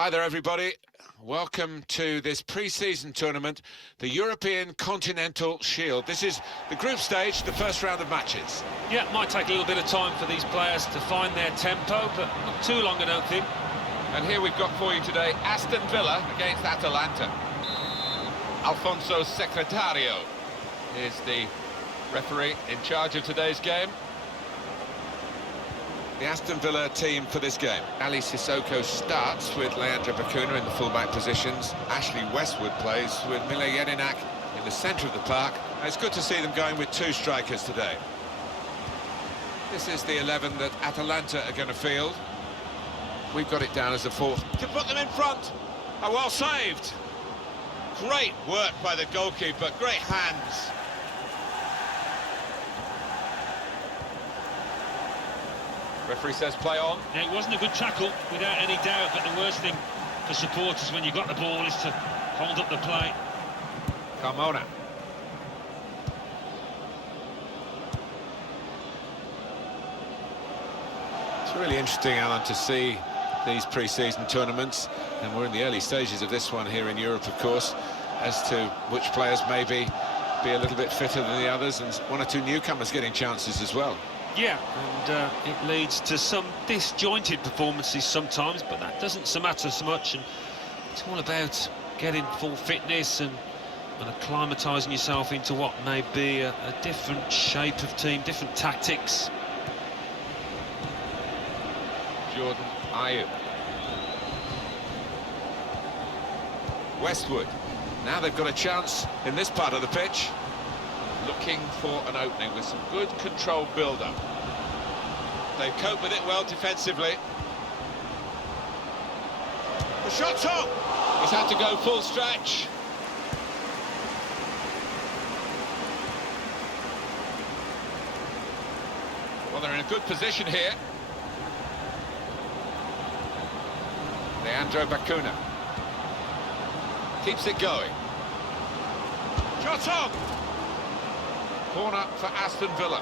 Hi there, everybody. Welcome to this pre-season tournament, the European Continental Shield. This is the group stage, the first round of matches. Yeah, it might take a little bit of time for these players to find their tempo, but not too long, I don't think. And here we've got for you today Aston Villa against Atalanta. Alfonso Secretario is the referee in charge of today's game. The Aston Villa team for this game. Ali Sissoko starts with Leandro Bacuna in the fullback positions. Ashley Westwood plays with Mile Jedinak in the centre of the park. It's good to see them going with two strikers today. This is the 11 that Atalanta are going to field. We've got it down as the fourth. To put them in front. Oh, well saved. Great work by the goalkeeper, great hands. Referee says play on. Yeah, it wasn't a good tackle, without any doubt, but the worst thing for supporters when you've got the ball is to hold up the play. Carmona. It's really interesting, Alan, to see these pre-season tournaments, and we're in the early stages of this one here in Europe, of course, as to which players maybe be a little bit fitter than the others, and one or two newcomers getting chances as well. Yeah, and it leads to some disjointed performances sometimes, but that doesn't matter so much, and it's all about getting full fitness and acclimatising yourself into what may be a different shape of team, different tactics. Jordan Ayew. Westwood. Now they've got a chance in this part of the pitch. Looking for an opening with some good controlled build-up. They've coped with it well defensively. The shot's on! He's had to go full stretch. Well, they're in a good position here. Leandro Bacuna. Keeps it going. Shot on! Corner for Aston Villa.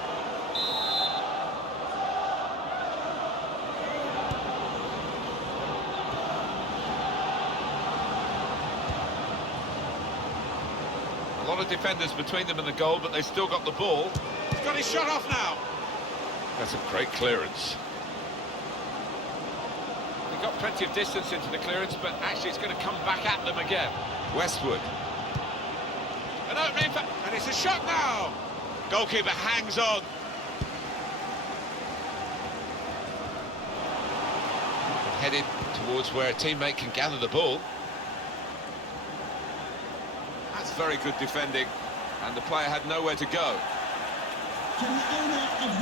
A lot of defenders between them and the goal, but they've still got the ball. He's got his shot off now. That's a great clearance. They got plenty of distance into the clearance, but actually it's going to come back at them again. Westwood. An opening for... and it's a shot now! Goalkeeper hangs on. Headed towards where a teammate can gather the ball. That's very good defending, and the player had nowhere to go.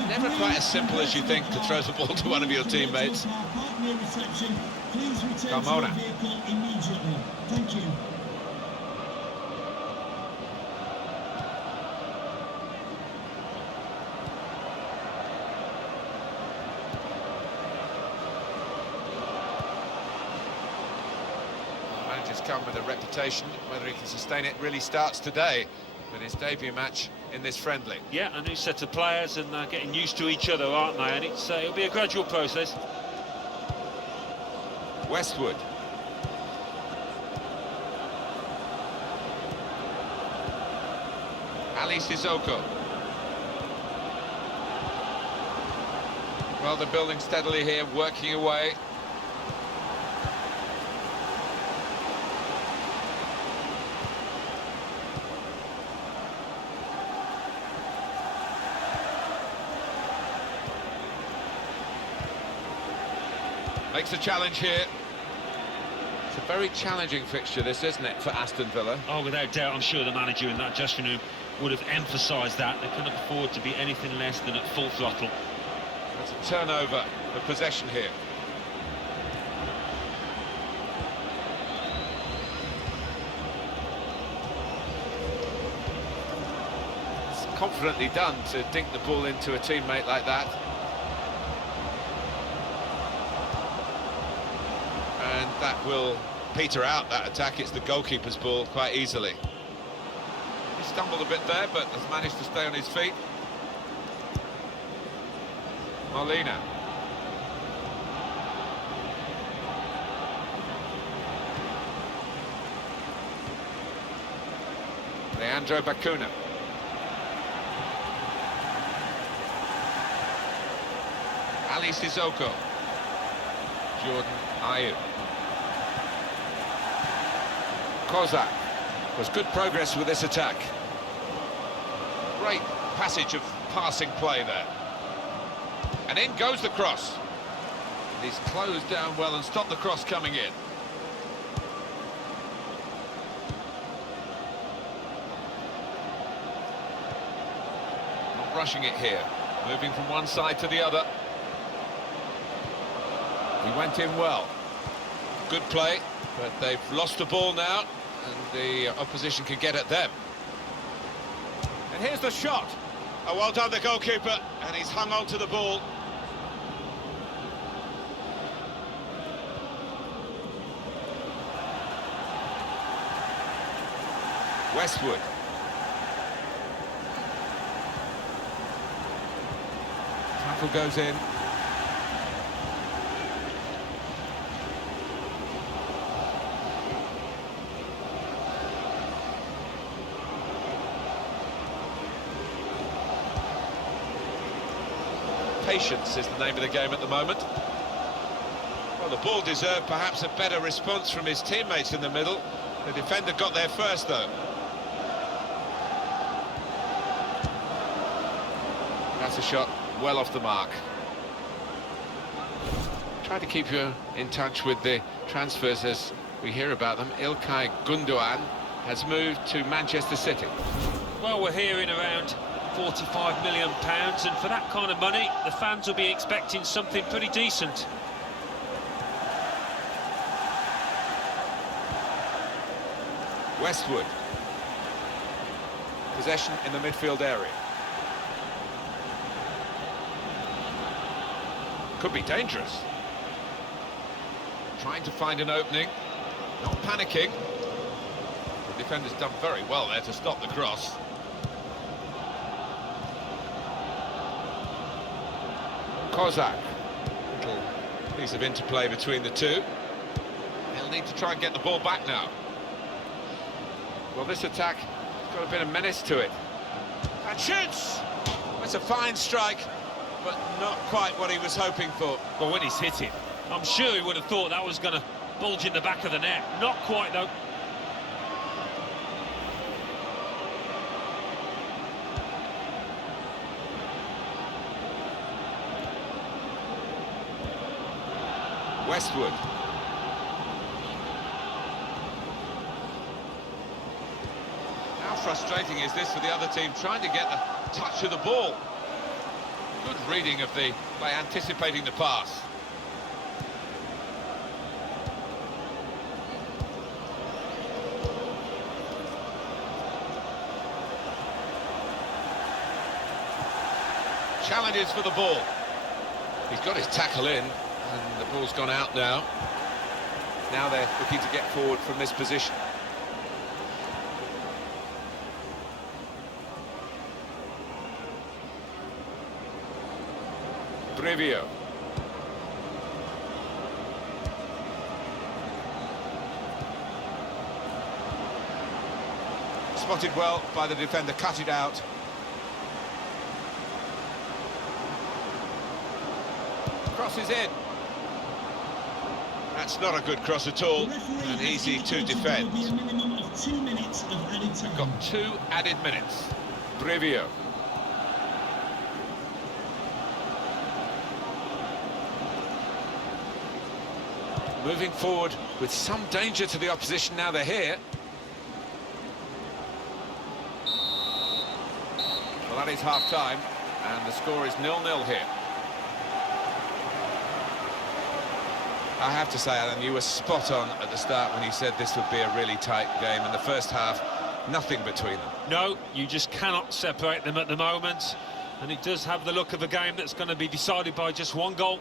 Never quite as simple as you think to throw the ball to one of your teammates. Carmona. Thank you. Come with a reputation. Whether he can sustain it really starts today with his debut match in this friendly. Yeah, a new set of players, and they're getting used to each other, aren't they? And it'll be a gradual process. Westwood. Ali Sissoko. Well, they're building steadily here, working away. Makes a challenge here. It's a very challenging fixture, this, isn't it, for Aston Villa? Oh, without doubt, I'm sure the manager in that dressing room would have emphasised that. They couldn't afford to be anything less than at full throttle. There's a turnover of possession here. It's confidently done to dink the ball into a teammate like that. And that will peter out that attack. It's the goalkeeper's ball quite easily. He stumbled a bit there, but has managed to stay on his feet. Molina. Leandro Bacuna. Ali Sissoko. Jordan Ayew. Kozak. Was good progress with this attack. Great passage of passing play there. And in goes the cross. He's closed down well and stopped the cross coming in. Not rushing it here. Moving from one side to the other. He went in well. Good play, but they've lost the ball now, and the opposition can get at them. And here's the shot. Oh, well done, the goalkeeper, and he's hung on to the ball. Westwood. Tackle goes in. Patience is the name of the game at the moment. Well, the ball deserved perhaps a better response from his teammates in the middle. The defender got there first, though. That's a shot well off the mark. Try to keep you in touch with the transfers as we hear about them. İlkay Gündoğan has moved to Manchester City. Well, we're hearing around £45 million, and for that kind of money, the fans will be expecting something pretty decent. Westwood. Possession in the midfield area. Could be dangerous. Trying to find an opening. Not panicking. The defender's done very well there to stop the cross. Kozak. Little piece of interplay between the two. He'll need to try and get the ball back now. Well, this attack has got a bit of menace to it. And shoots! That's a fine strike, but not quite what he was hoping for. But when he's hit it, I'm sure he would have thought that was going to bulge in the back of the net. Not quite, though. Westwood. How frustrating is this for the other team, trying to get the touch of the ball? Good reading of the by anticipating the pass. Challenges for the ball. He's got his tackle in, and the ball's gone out now. Now they're looking to get forward from this position. Brevio. Spotted well by the defender, cut it out. Crosses in. That's not a good cross at all, and easy to defend. Be a minimum of 2 minutes of added time. Got 2 added minutes. Brevio. Moving forward with some danger to the opposition now they're here. Well, that is half-time, and the score is 0-0 here. I have to say, Alan, you were spot on at the start when you said this would be a really tight game. In the first half, nothing between them. No, you just cannot separate them at the moment, and it does have the look of a game that's going to be decided by just one goal.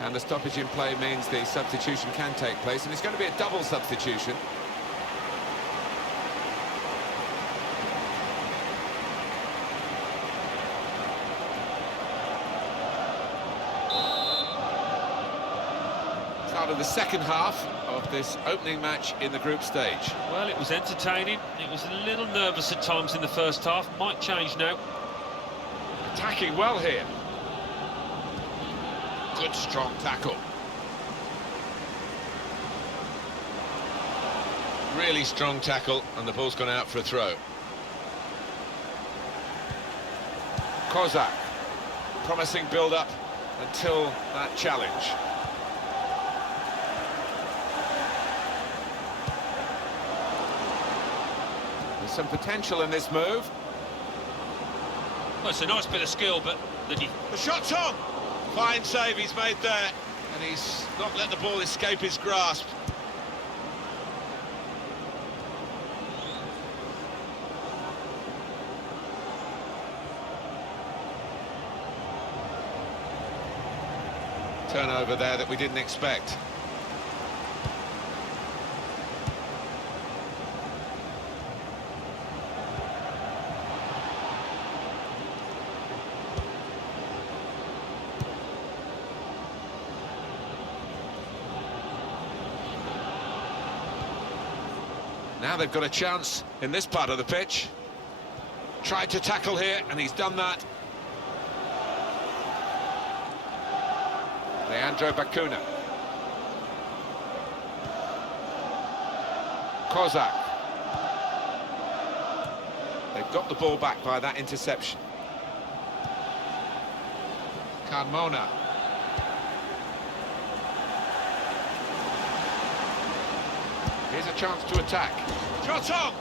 And the stoppage in play means the substitution can take place, and it's going to be a double substitution. Start of the second half of this opening match in the group stage. Well, it was entertaining. It was a little nervous at times in the first half. Might change now. Attacking well here. Good strong tackle. Really strong tackle, and the ball's gone out for a throw. Kozak. Promising build-up until that challenge. There's some potential in this move. Well, it's a nice bit of skill, but The shot's on! Fine save he's made there, and he's not let the ball escape his grasp. Turnover there that we didn't expect. Now they've got a chance in this part of the pitch. Tried to tackle here, and he's done that. Leandro Bacuna. Kozak. They've got the ball back by that interception. Carmona. Here's a chance to attack. Shot on!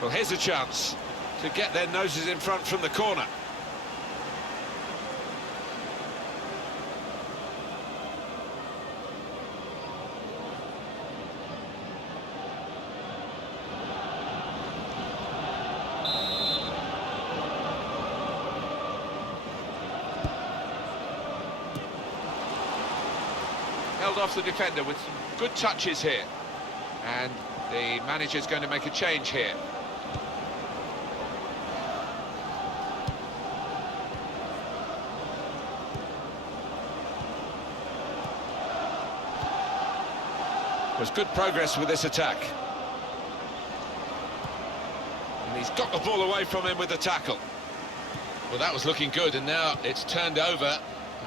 Well, here's a chance to get their noses in front from the corner. Held off the defender with some good touches here. And the manager's going to make a change here. There's good progress with this attack. And he's got the ball away from him with the tackle. Well, that was looking good, and now it's turned over,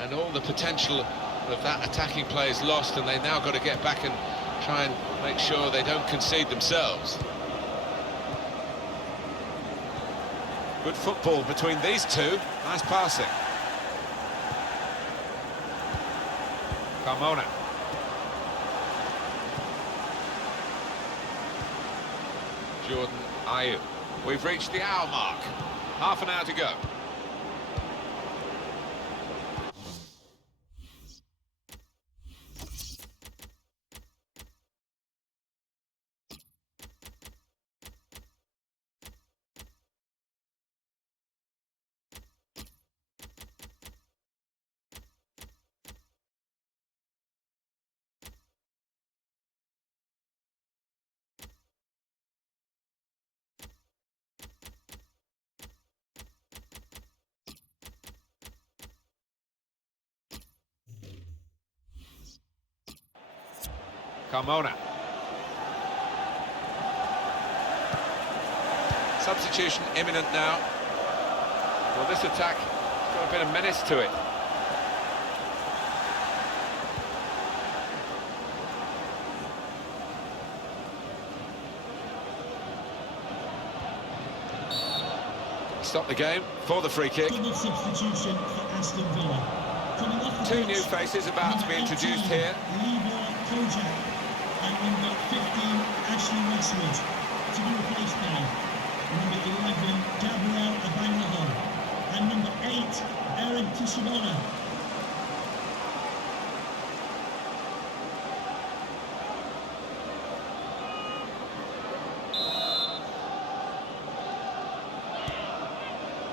and all the potential of that attacking play is lost, and they now got to get back and try and make sure they don't concede themselves. Good football between these two. Nice passing. Carmona. Jordan Ayew. We've reached the hour mark. Half an hour to go. Carmona. Substitution imminent now. Well, this attack has got a bit of menace to it. Stop the game for the free kick. Double substitution for Aston Villa. Coming off the Two pitch, new faces about to be introduced here. Kozak and number 15, Ashley Westwood, to be replaced by number 11, Gabriel Abangaho, and number 8, Aaron Kishimona.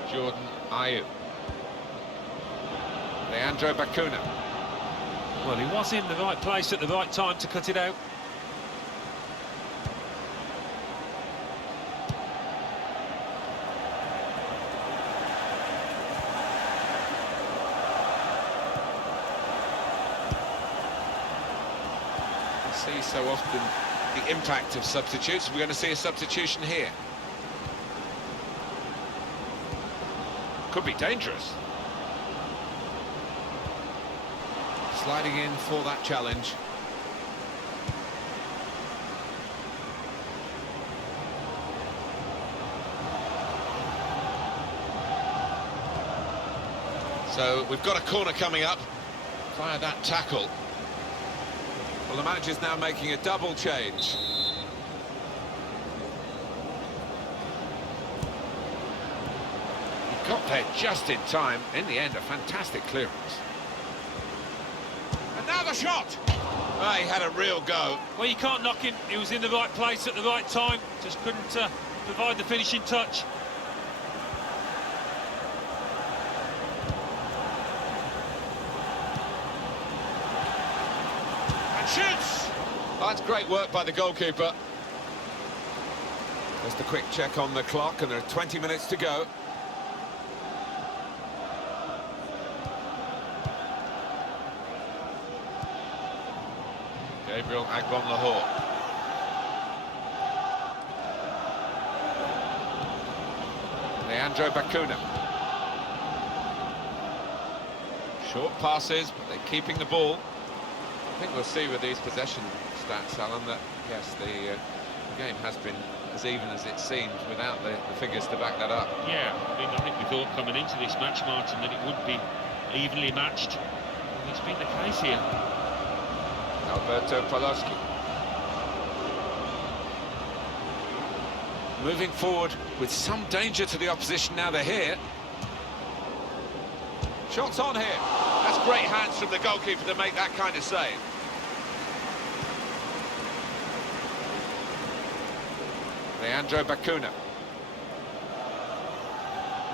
Jordan Ayew. Leandro Bacuna. Well, he was in the right place at the right time to cut it out. See so often the impact of substitutes. We're going to see a substitution here. Could be dangerous. Sliding in for that challenge. So we've got a corner coming up via that tackle. Well, the manager's now making a double change. He got there just in time. In the end, a fantastic clearance. And now the shot! Oh, he had a real go. Well, you can't knock him. He was in the right place at the right time. Just couldn't provide the finishing touch. Shoots! Oh, that's great work by the goalkeeper. Just a quick check on the clock, and there are 20 minutes to go. Gabriel Agbon-Lahore. Leandro Bacuna. Short passes, but they're keeping the ball. I think we'll see with these possession stats, Alan, that yes, the game has been as even as it seems without the figures to back that up. Yeah, I think we thought coming into this match, Martin, that it would be evenly matched. And it's been the case here. Alberto Paloschi. Moving forward with some danger to the opposition now they're here. Shots on here. That's great hands from the goalkeeper to make that kind of save. Leandro Bacuna.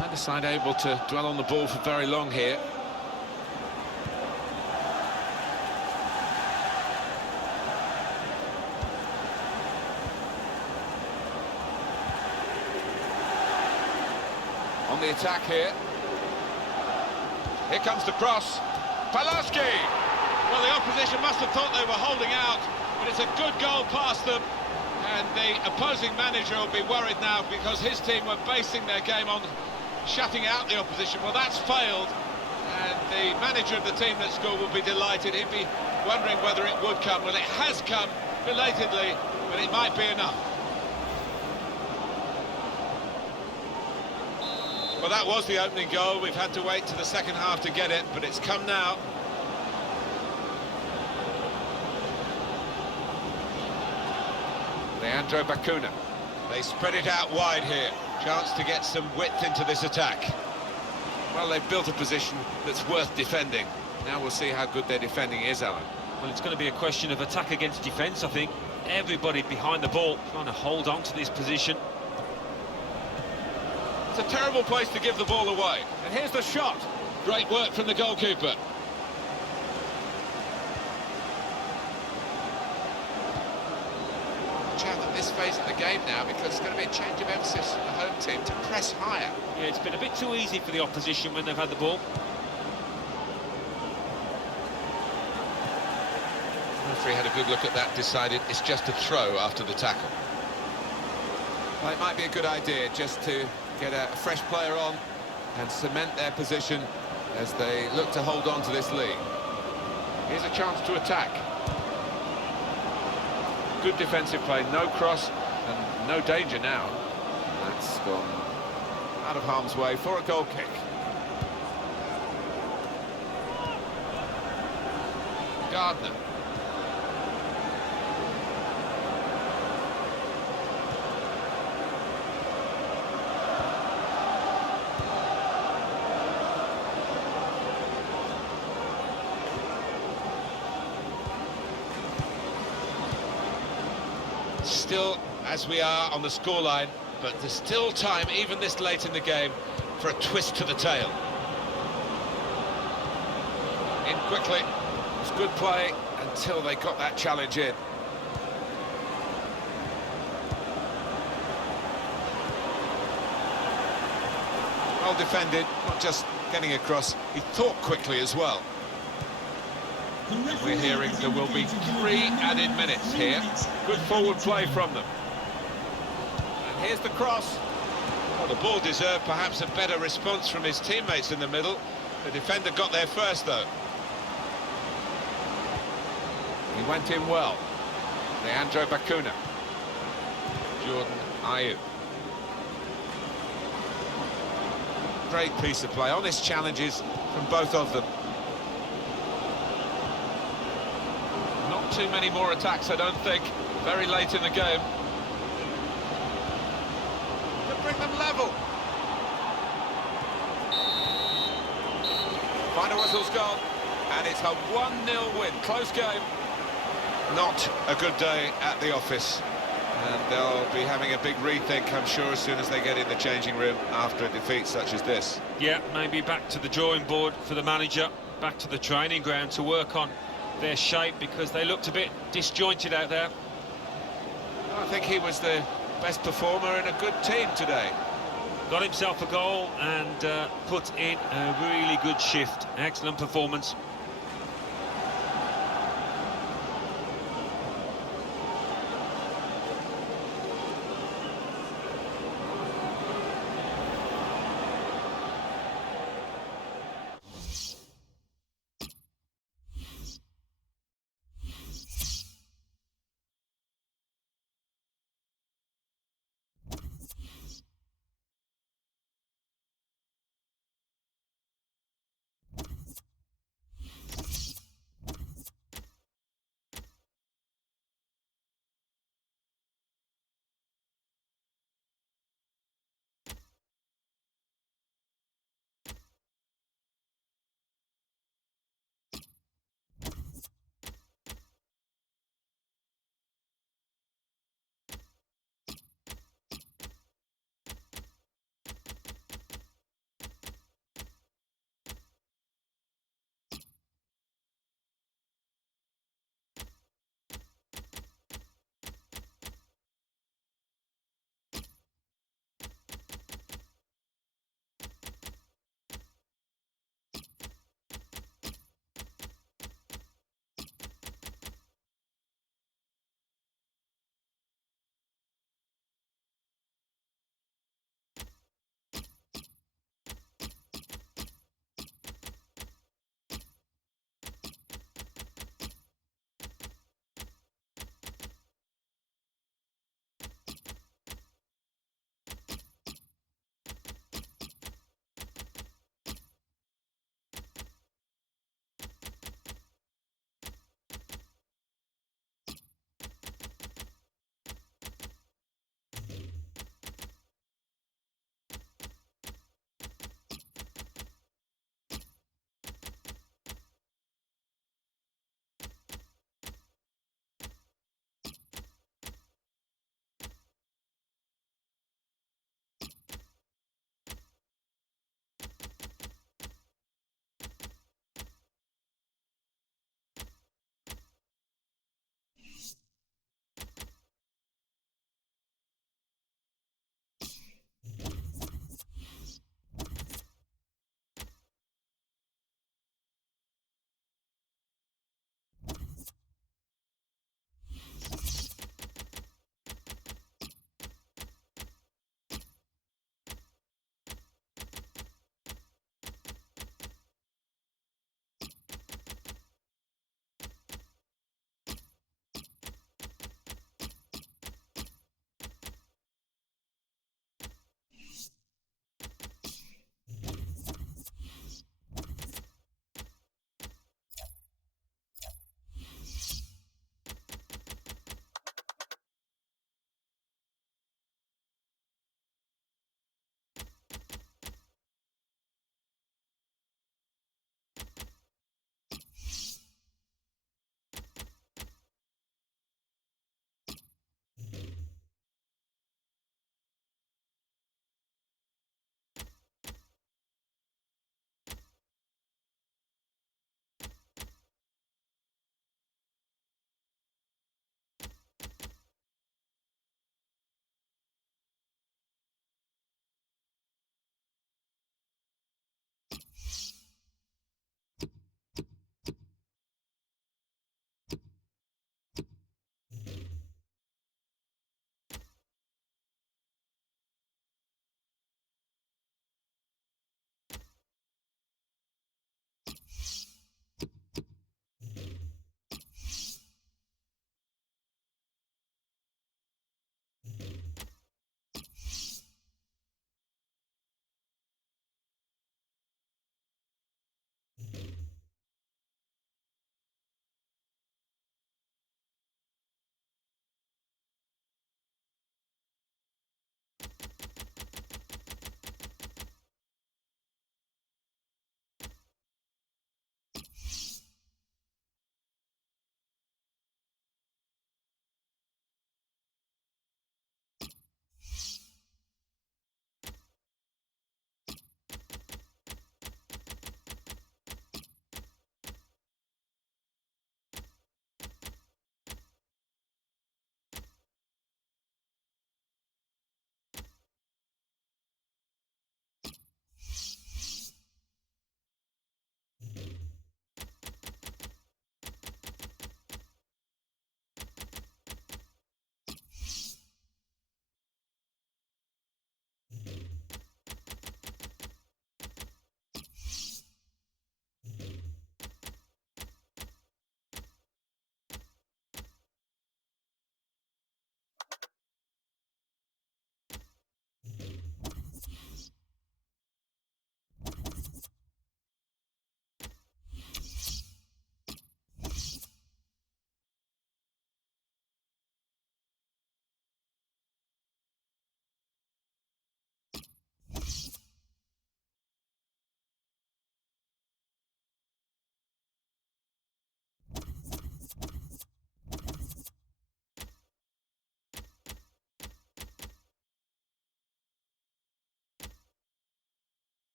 Neither side able to dwell on the ball for very long here. On the attack here. Here comes the cross. Paloschi! Well, the opposition must have thought they were holding out, but it's a good goal past them. And the opposing manager will be worried now because his team were basing their game on shutting out the opposition. Well, that's failed, and the manager of the team that scored will be delighted. He'd be wondering whether it would come. Well, it has come belatedly, but it might be enough. Well, that was the opening goal. We've had to wait to the second half to get it, but it's come now. Leandro Bacuna. They spread it out wide here. Chance to get some width into this attack. Well, they've built a position that's worth defending. Now we'll see how good their defending is, Alan. Well, it's going to be a question of attack against defence, I think. Everybody behind the ball trying to hold on to this position. It's a terrible place to give the ball away. And here's the shot. Great work from the goalkeeper. Watch out at this phase of the game now, because it's going to be a change of emphasis from the home team to press higher. Yeah, it's been a bit too easy for the opposition when they've had the ball. The referee had a good look at that, decided it's just a throw after the tackle. Well, it might be a good idea just to get a fresh player on and cement their position as they look to hold on to this lead. Here's a chance to attack. Good defensive play, no cross and no danger now. That's gone out of harm's way for a goal kick. Gardner. Still, as we are on the scoreline, but there's still time, even this late in the game, for a twist to the tail. In quickly. It's good play until they got that challenge in. Well defended, not just getting across, he thought quickly as well. We're hearing there will be 3 added minutes here. Good forward play from them. And here's the cross. Well, the ball deserved perhaps a better response from his teammates in the middle. The defender got there first, though. He went in well. Leandro Bacuna. Jordan Ayew. Great piece of play. Honest challenges from both of them. Not too many more attacks, I don't think. Very late in the game. To bring them level. Final whistle's gone, and it's a 1-0 win. Close game. Not a good day at the office. And they'll be having a big rethink, I'm sure, as soon as they get in the changing room after a defeat such as this. Yeah, maybe back to the drawing board for the manager, back to the training ground to work on their shape, because they looked a bit disjointed out there. I think he was the best performer in a good team today. Got himself a goal and put in a really good shift. Excellent performance.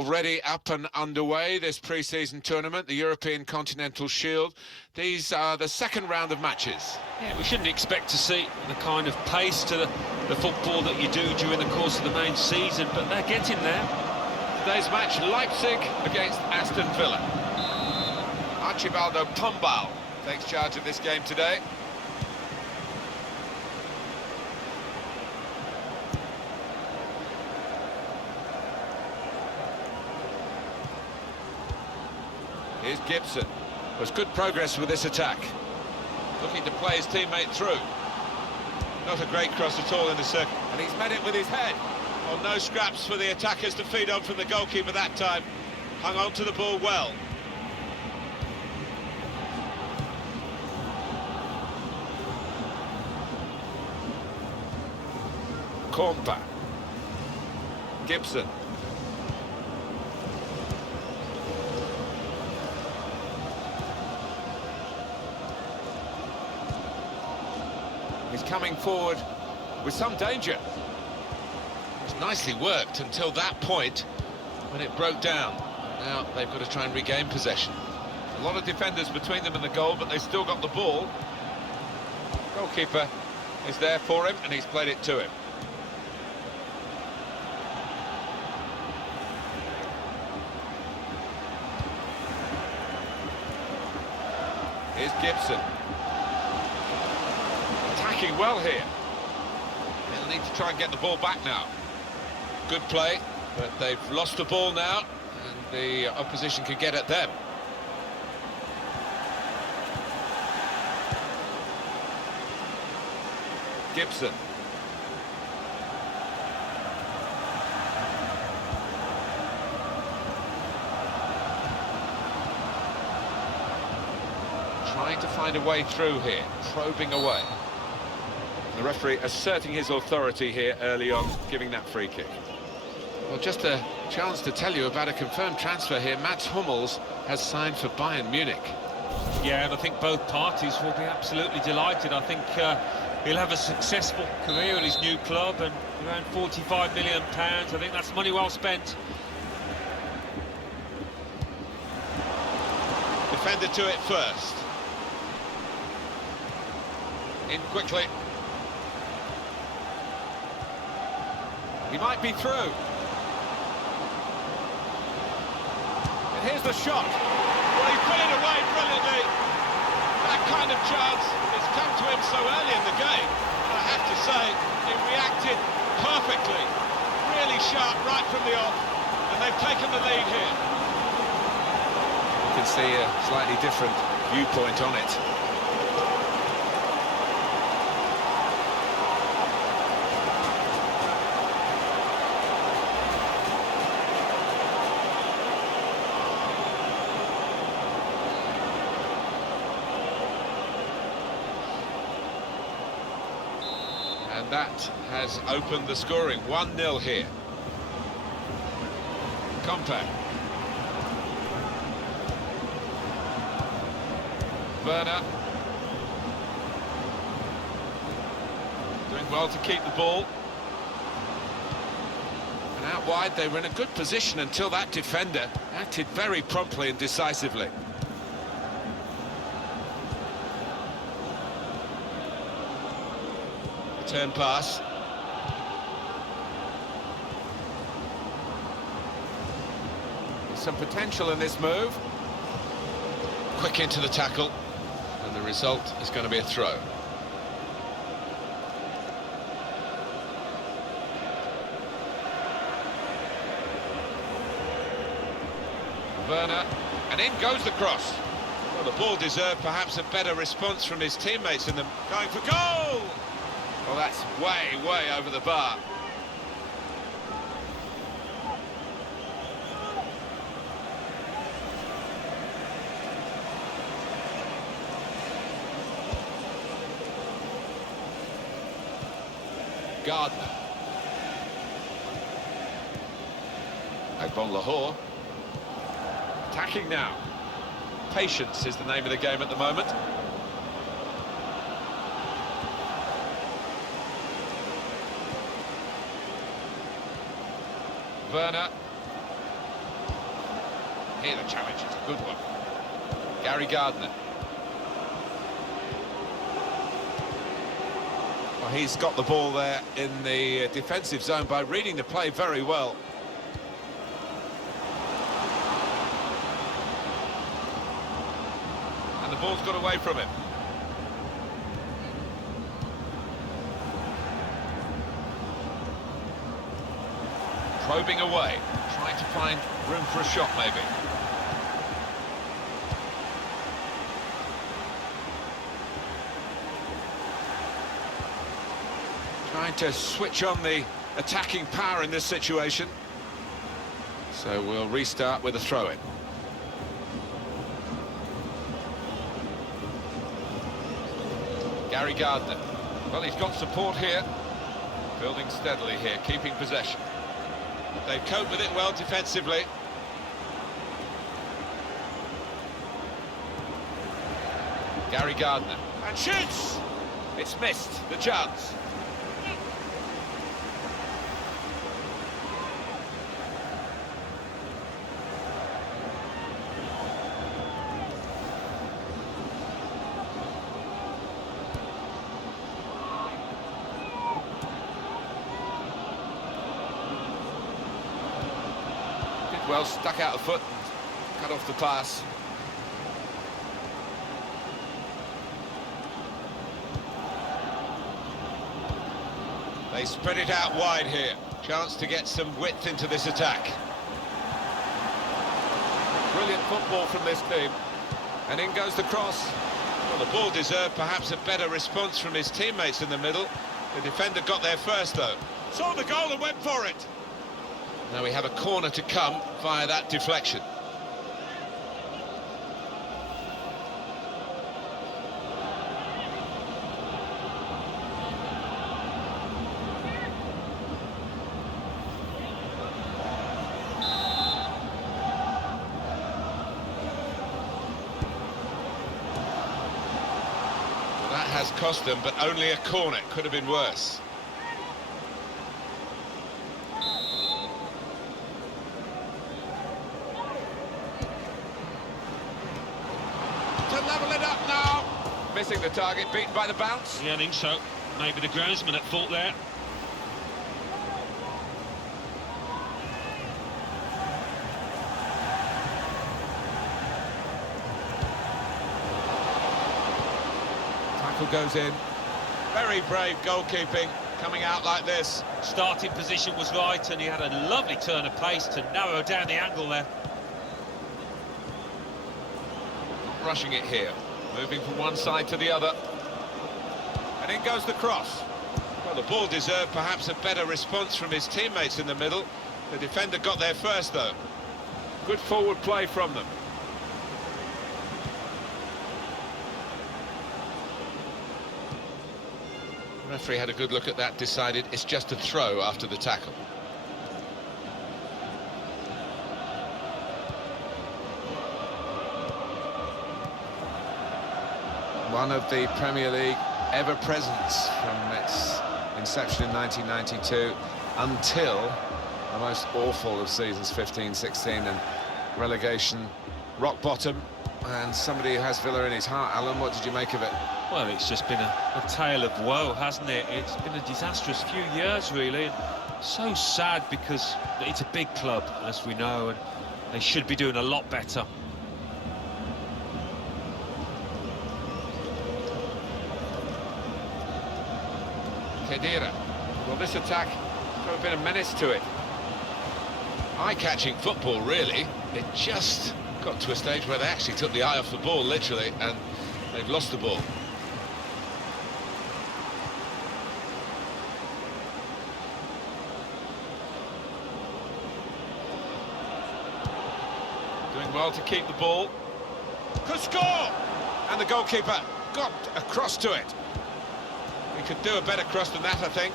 Already up and underway, this pre-season tournament, the European Continental Shield. These are the second round of matches. Yeah, we shouldn't expect to see the kind of pace to the football that you do during the course of the main season, but they're getting there. Today's match, Leipzig against Aston Villa. Archibaldo Pombal takes charge of this game today. Here's Gibson. There's good progress with this attack. Looking to play his teammate through. Not a great cross at all in the circle. And he's met it with his head. Well, no scraps for the attackers to feed on from the goalkeeper that time. Hung on to the ball well. Kompa. Gibson. He's coming forward with some danger. It's nicely worked until that point when it broke down. Now they've got to try and regain possession. A lot of defenders between them and the goal, but they've still got the ball. Goalkeeper is there for him, and he's played it to him. Here's Gibson. Attacking well here. They'll need to try and get the ball back now. Good play, but they've lost the ball now, and the opposition can get at them. Gibson. Trying to find a way through here, probing away. The referee asserting his authority here early on, giving that free kick. Well, just a chance to tell you about a confirmed transfer here. Mats Hummels has signed for Bayern Munich. Yeah, and I think both parties will be absolutely delighted. I think he'll have a successful career at his new club, and around £45 million. I think that's money well spent. Defender to it first. In quickly. He might be through. And here's the shot. Well, he's put it away brilliantly. That kind of chance has come to him so early in the game. And I have to say, he reacted perfectly. Really sharp right from the off. And they've taken the lead here. You can see a slightly different viewpoint on it. And that has opened the scoring. 1-0 here. Compact. Werner. Doing well to keep the ball. And out wide, they were in a good position until that defender acted very promptly and decisively. Return pass. There's some potential in this move. Quick into the tackle. And the result is going to be a throw. Werner, and in goes the cross. Well, the ball deserved perhaps a better response from his teammates in them going for goal! Well, that's way, way over the bar. Gardner. Agbon Lahore. Attacking now. Patience is the name of the game at the moment. Werner. Here the challenge is a good one. Gary Gardner. Well, he's got the ball there in the defensive zone by reading the play very well. And the ball's got away from him. Probing away, trying to find room for a shot maybe. Trying to switch on the attacking power in this situation. So we'll restart with a throw-in. Gary Gardner. Well, he's got support here. Building steadily here, keeping possession. They've coped with it well defensively. Gary Gardner. And shoots! It's missed, the chance. Well, stuck out the foot and cut off the pass. They spread it out wide here. Chance to get some width into this attack. Brilliant football from this team. And in goes the cross. Well, the ball deserved perhaps a better response from his teammates in the middle. The defender got there first, though. Saw the goal and went for it. Now we have a corner to come via that deflection. Well, that has cost them, but only a corner. It could have been worse. To level it up now. Missing the target, beaten by the bounce. Yeah, I think so. Maybe the groundsman at fault there. Tackle goes in. Very brave goalkeeping, coming out like this. Starting position was right, and he had a lovely turn of pace to narrow down the angle there. Rushing it here, moving from one side to the other. And in goes the cross. Well, the ball deserved perhaps a better response from his teammates in the middle. The defender got there first, though. Good forward play from them. The referee had a good look at that, decided it's just a throw after the tackle. One of the Premier League ever-presents from its inception in 1992 until the most awful of seasons, 15-16, and relegation, rock bottom, and somebody who has Villa in his heart. Alan, what did you make of it? Well, it's just been a tale of woe, hasn't it? It's been a disastrous few years, really, and so sad because it's a big club, as we know, and they should be doing a lot better. Khedira. Well, this attack has got a bit of menace to it. Eye-catching football, really. It just got to a stage where they actually took the eye off the ball, literally, and they've lost the ball. Doing well to keep the ball. Could score! And the goalkeeper got across to it. He could do a better cross than that, I think,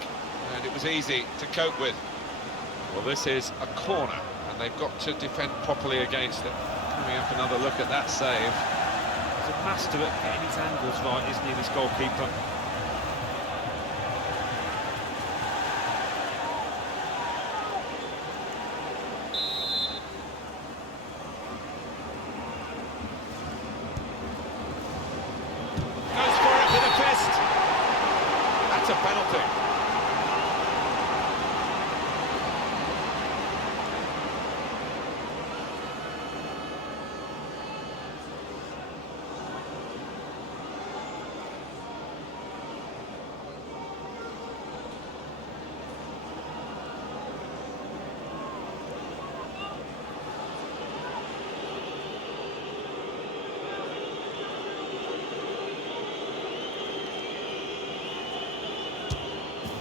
and it was easy to cope with. Well, this is a corner, and they've got to defend properly against it. Coming up, another look at that save. He's a master at getting his angles right, isn't he, this goalkeeper? It's a penalty.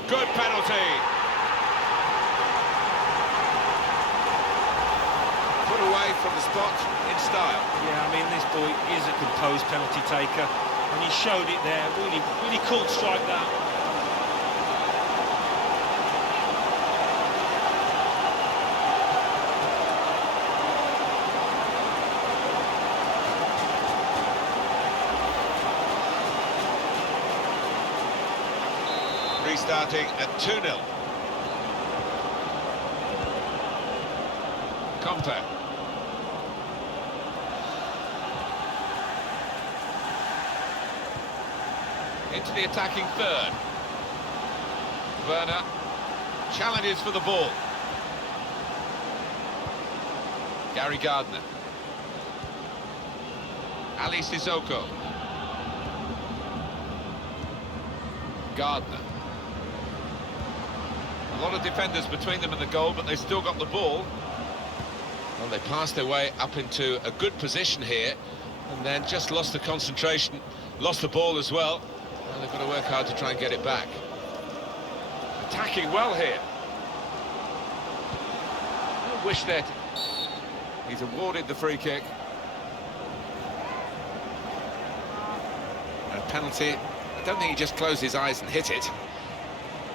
Good penalty. Put away from the spot in style. Yeah, I mean, this boy is a composed penalty taker, and he showed it there. Really cool strike that. Restarting at 2-0. Comper. Into the attacking third. Werner challenges for the ball. Gary Gardner. Ali Sissoko. Gardner. A lot of defenders between them and the goal, but they still got the ball. Well, they passed their way up into a good position here, and then just lost the concentration, lost the ball as well. And they've got to work hard to try and get it back. Attacking well here. I wish that he's awarded the free kick. A penalty. I don't think he just closed his eyes and hit it.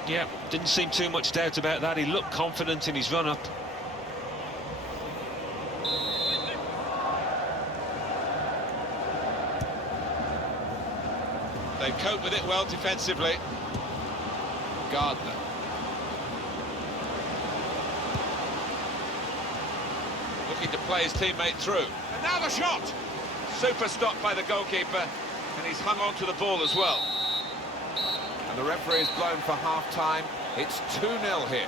Yeah, didn't seem too much doubt about that. He looked confident in his run-up. They cope with it well defensively. Gardner. Looking to play his teammate through. And now the shot! Super stop by the goalkeeper, and he's hung on to the ball as well. And the referee is blown for half-time. It's 2-0 here.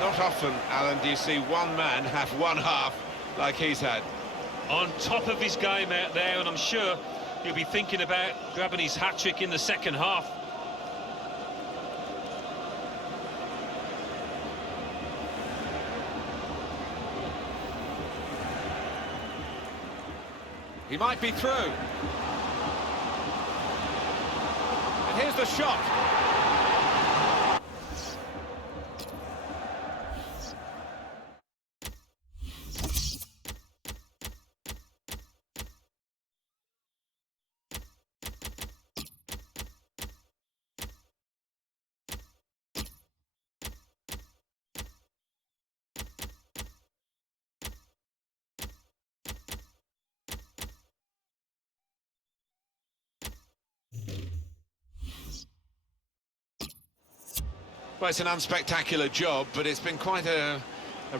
Not often, Alan, do you see one man have one half like he's had. On top of his game out there, and I'm sure he'll be thinking about grabbing his hat-trick in the second half. He might be through. And here's the shot. Well, it's an unspectacular job, but it's been quite a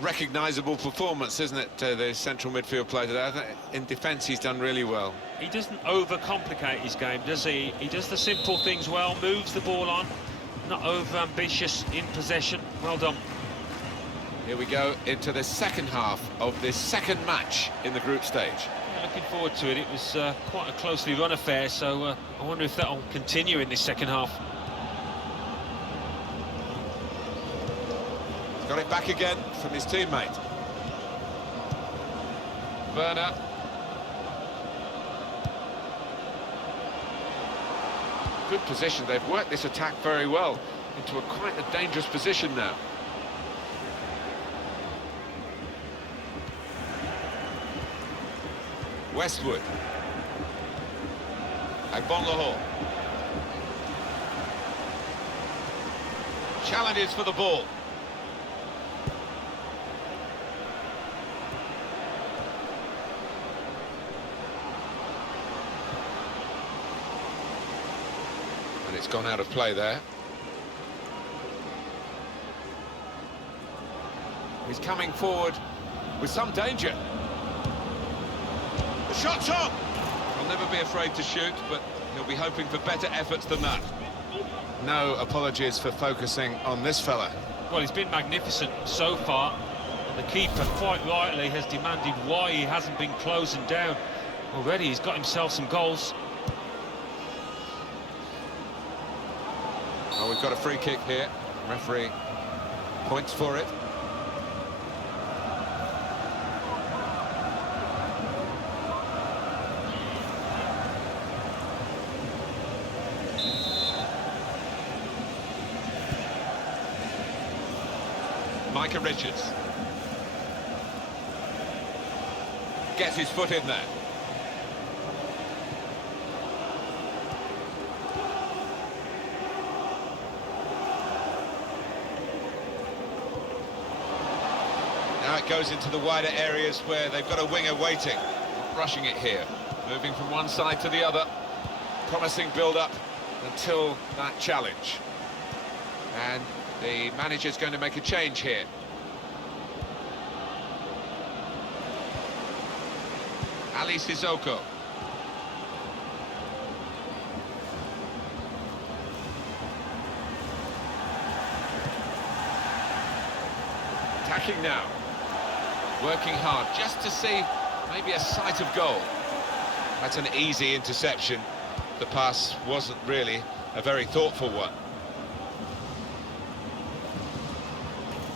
recognisable performance, isn't it, the central midfield player today? I think in defence he's done really well. He doesn't overcomplicate his game, does he? He does the simple things well, moves the ball on, not over-ambitious in possession. Well done. Here we go into the second half of this second match in the group stage. Yeah, looking forward to it. It was quite a closely run affair, so I wonder if that'll continue in this second half. Got it back again from his teammate. Werner. Good position. They've worked this attack very well into quite a dangerous position now. Westwood. Agbonlahor. Challenges for the ball. And it's gone out of play there. He's coming forward with some danger. The shot's on! He'll never be afraid to shoot, but He'll be hoping for better efforts than that. No apologies for focusing on this fella. Well, he's been magnificent so far, and the keeper, quite rightly, has demanded why he hasn't been closing down. Already he's got himself some goals. Well, we've got a free kick here. Referee points for it. Micah Richards gets his foot in there. Now it goes into the wider areas where they've got a winger waiting. Not rushing it here. Moving from one side to the other. Promising build-up until that challenge. And the manager's going to make a change here. Ali Sissoko. Attacking now. Working hard just to see maybe a sight of goal. That's an easy interception. The pass wasn't really a very thoughtful one.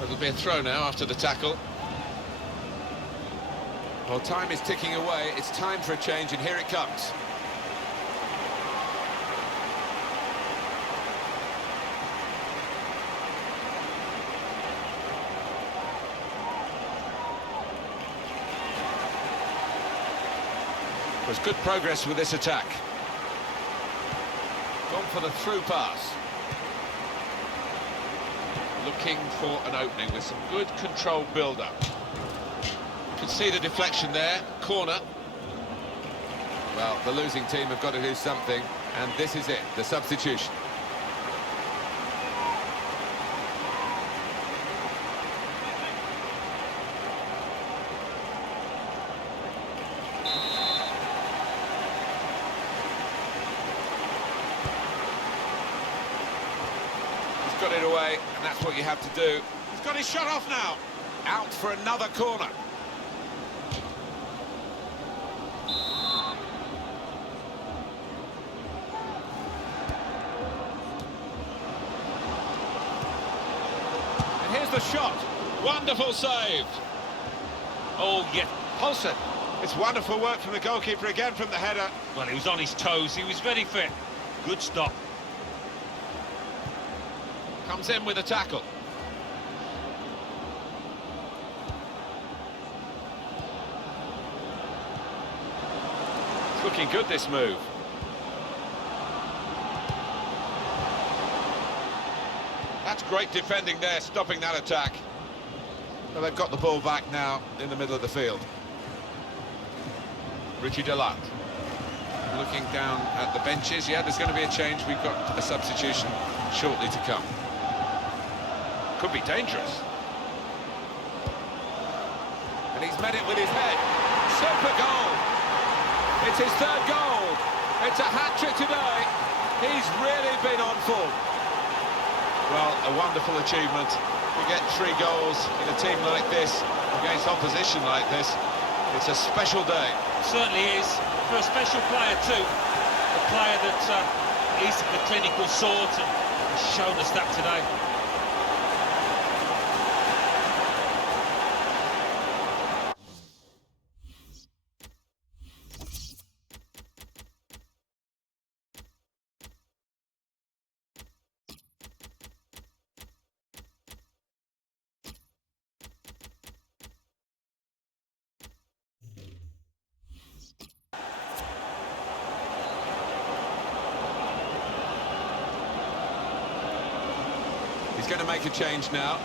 It'll be a throw now after the tackle. Well, time is ticking away. It's time for a change, and here it comes. There's good progress with this attack. Gone for the through pass. Looking for an opening with some good controlled build-up. You can see the deflection there, corner. Well, the losing team have got to do something, and this is it, the substitution. He's got it away, and that's what you have to do. He's got his shot off now. Out for another corner. And here's the shot. Wonderful save. Oh, yeah. Paulson. It's wonderful work from the goalkeeper again from the header. Well, he was on his toes. He was very fit. Good stop. Comes in with a tackle. It's looking good, this move. That's great defending there, stopping that attack. Well, they've got the ball back now in the middle of the field. Richie Delat. Looking down at the benches, yeah, there's going to be a change. We've got a substitution shortly to come. Could be dangerous. And he's met it with his head. Super goal! It's his third goal. It's a hat-trick today. He's really been on form. Well, a wonderful achievement. To get 3 goals in a team like this, against opposition like this, it's a special day. Certainly is. For a special player too. A player that is the clinical sort and has shown us that today. He's going to make a change now.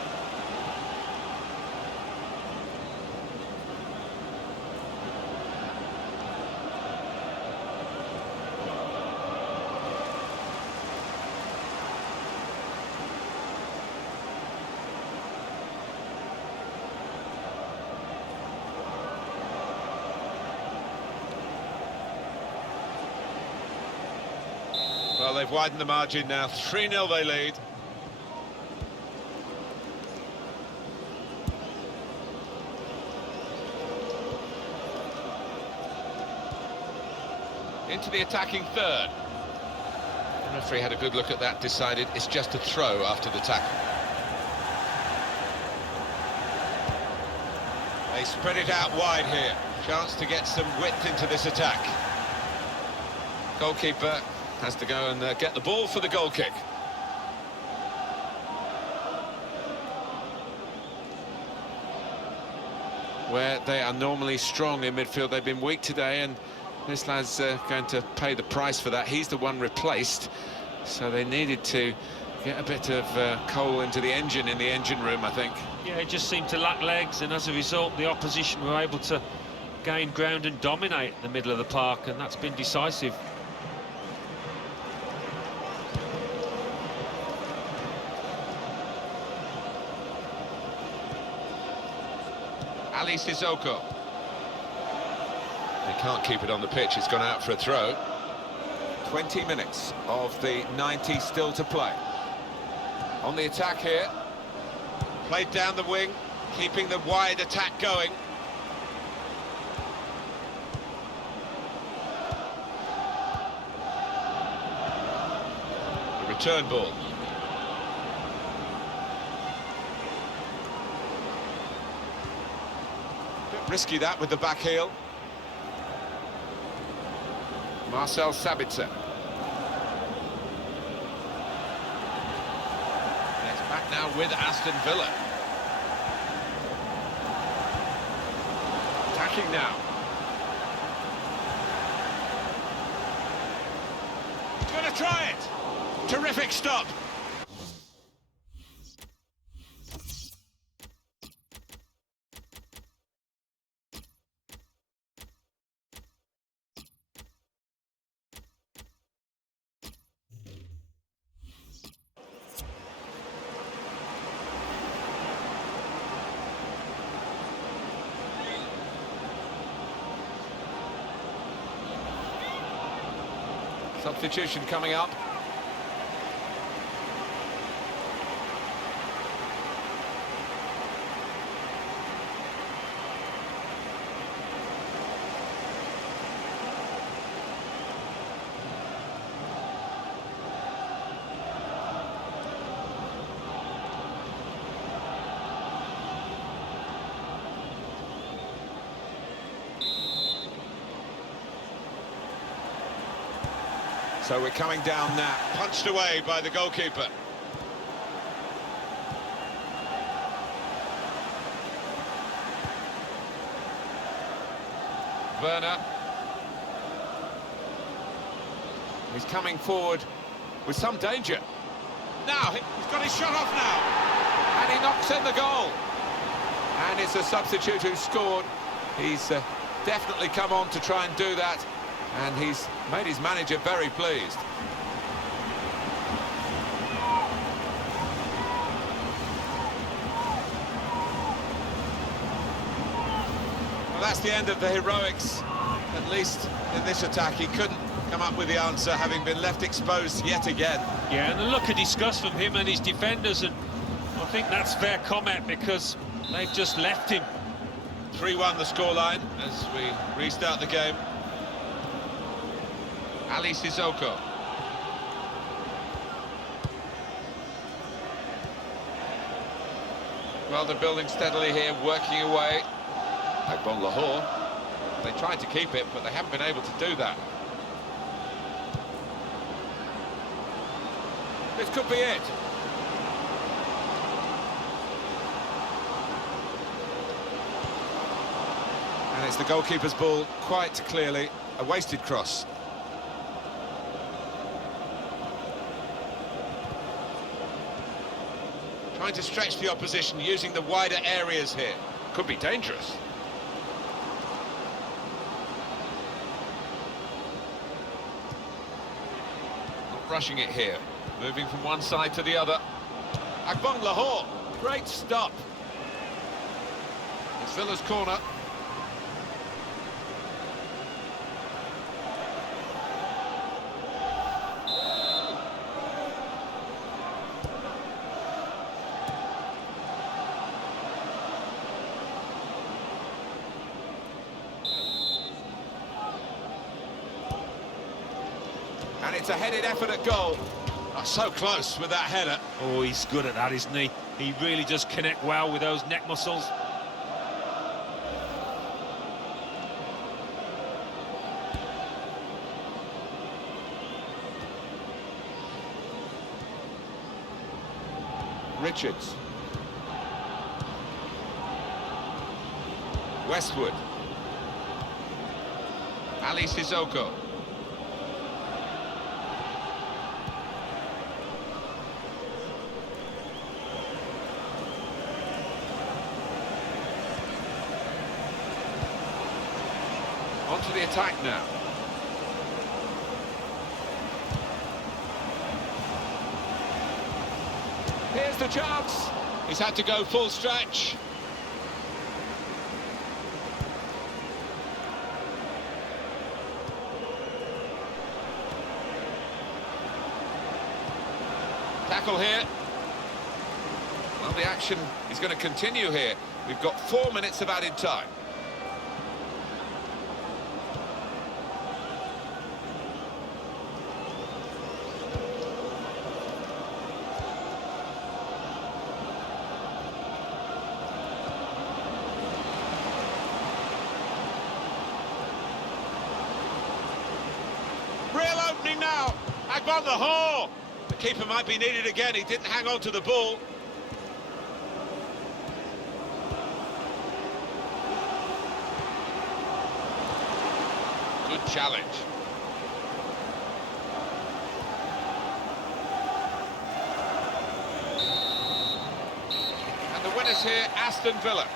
Well, they've widened the margin now. 3-0 they lead. Into the attacking third. The referee had a good look at that, decided it's just a throw after the tackle. They spread it out wide here. Chance to get some width into this attack. Goalkeeper has to go and get the ball for the goal kick. Where they are normally strong in midfield, they've been weak today, and this lad's going to pay the price for that. He's the one replaced, so they needed to get a bit of coal into the engine in the engine room, I think. Yeah, it just seemed to lack legs, and as a result, the opposition were able to gain ground and dominate the middle of the park, and that's been decisive. Ali Sissoko. They can't keep it on the pitch, it's gone out for a throw. 20 minutes of the 90 still to play. On the attack here. Played down the wing, keeping the wide attack going. The return ball. Bit risky that with the back heel. Marcel Sabitzer. It's back now with Aston Villa. Attacking now. He's going to try it. Terrific stop. Substitution coming up. So we're coming down now. Punched away by the goalkeeper. Werner. He's coming forward with some danger. Now, he's got his shot off now. And he knocks in the goal. And it's a substitute who scored. He's definitely come on to try and do that. And he's made his manager very pleased. Well, that's the end of the heroics, at least in this attack. He couldn't come up with the answer, having been left exposed yet again. Yeah, and a look of disgust from him and his defenders, and I think that's fair comment because they've just left him. 3-1 the scoreline as we restart the game. Ali Sissoko. Well, they're building steadily here, working away. Agbon Lahore. They tried to keep it, but they haven't been able to do that. This could be it. And it's the goalkeeper's ball, quite clearly a wasted cross. Trying to stretch the opposition, using the wider areas here. Could be dangerous. Not rushing it here. Moving from one side to the other. Agbon Lahore. Great stop. It's Villa's corner. And it's a headed effort at goal. Oh, so close with that header. Oh, he's good at that, isn't he? He really does connect well with those neck muscles. Richards. Westwood. Ali Sissoko. On to the attack now. Here's the chance. He's had to go full stretch. Tackle here. Well, the action is going to continue here. We've got 4 minutes of added time. Real opening now. Agbon the Hall. The keeper might be needed again. He didn't hang on to the ball. Good challenge. And the winners here, Aston Villa.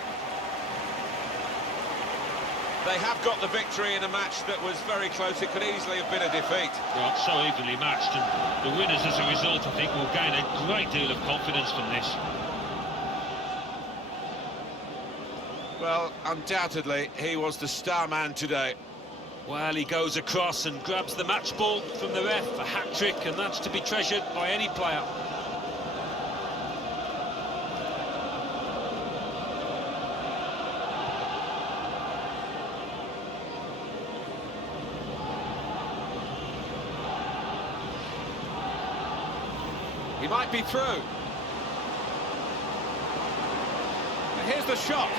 They have got the victory in a match that was very close. It could easily have been a defeat. Well, so evenly matched, and the winners, as a result, I think, will gain a great deal of confidence from this. Well, undoubtedly, he was the star man today. Well, he goes across and grabs the match ball from the ref, a hat-trick, and that's to be treasured by any player. He might be through. And here's the shot.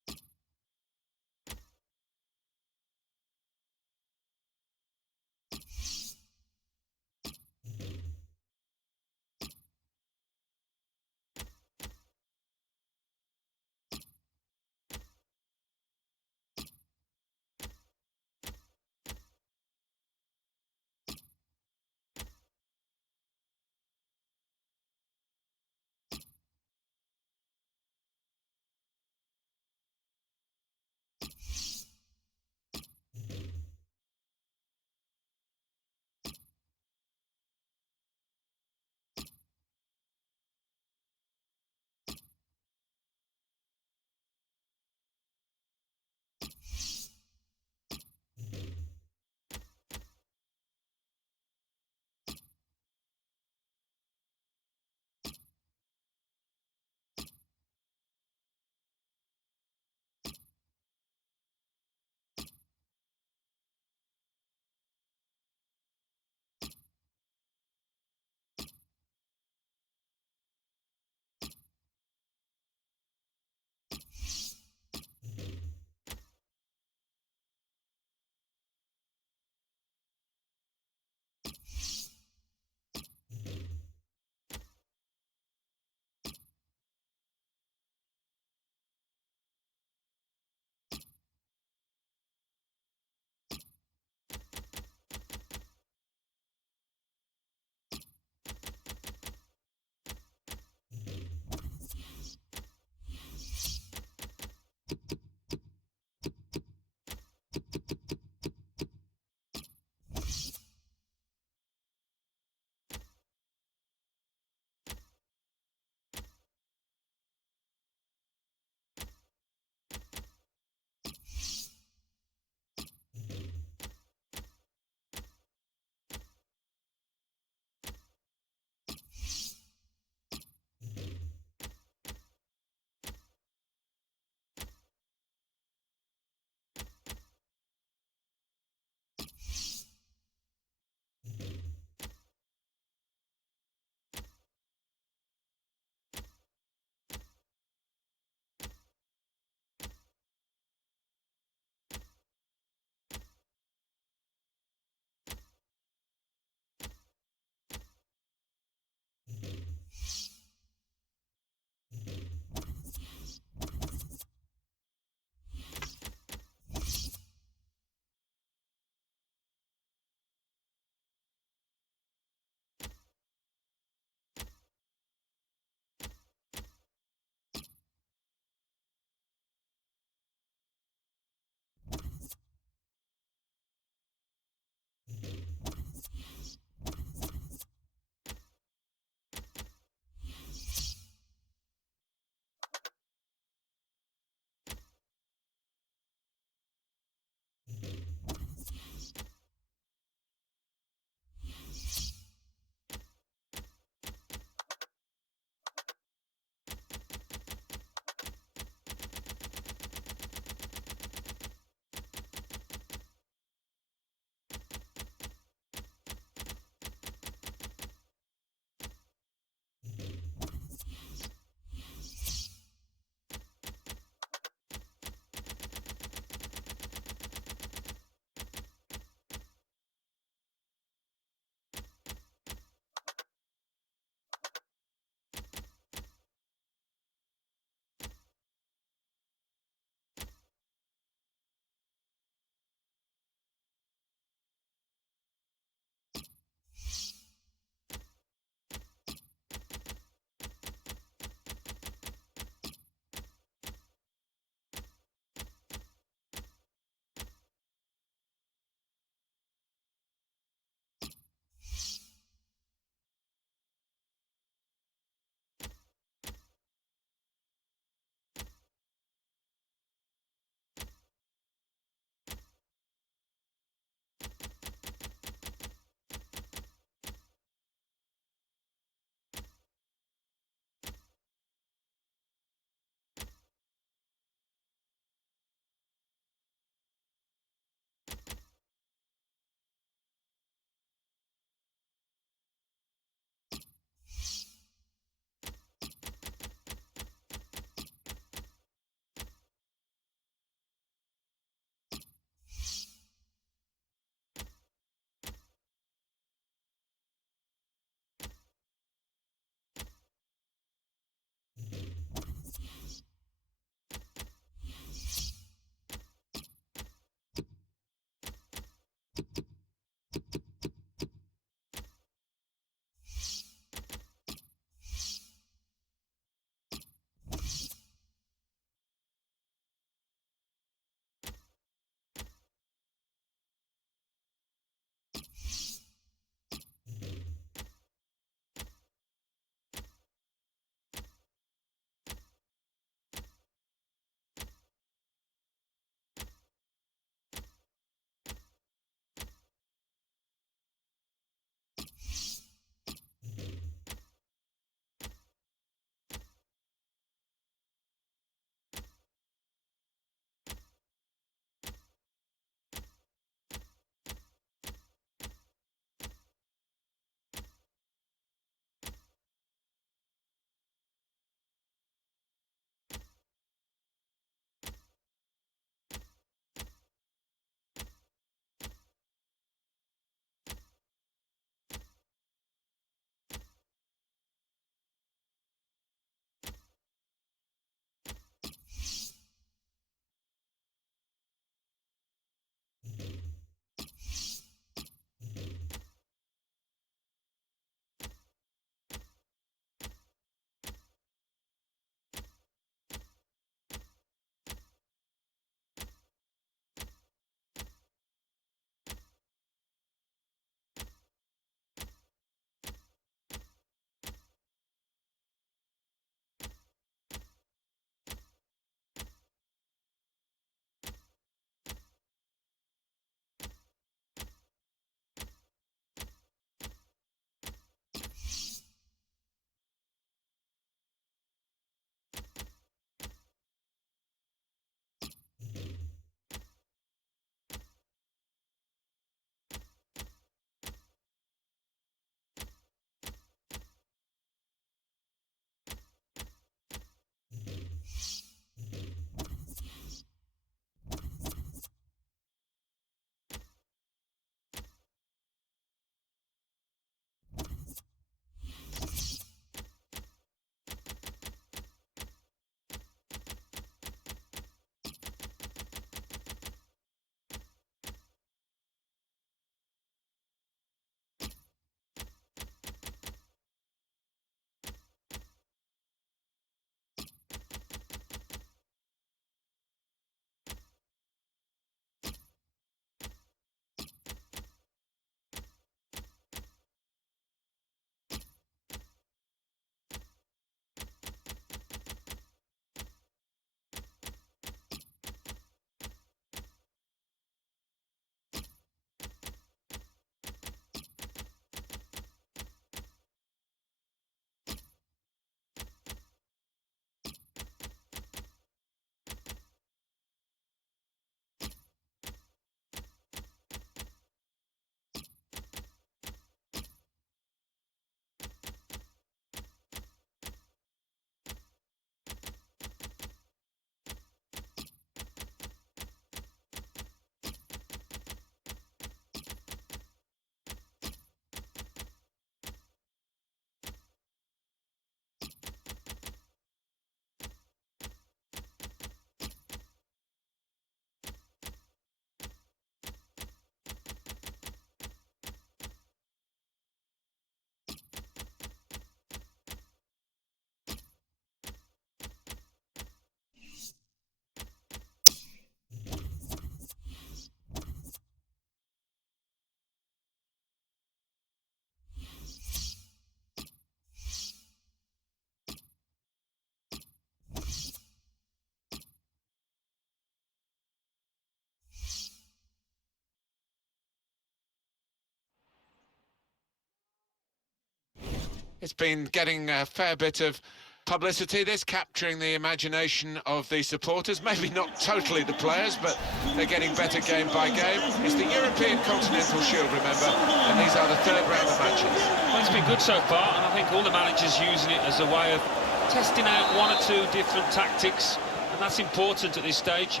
It's been getting a fair bit of publicity, this, capturing the imagination of the supporters. Maybe not totally the players, but they're getting better game by game. It's the European Continental Shield, remember, and these are the third round of matches. Well, it's been good so far, and I think all the managers using it as a way of testing out one or two different tactics, and that's important at this stage.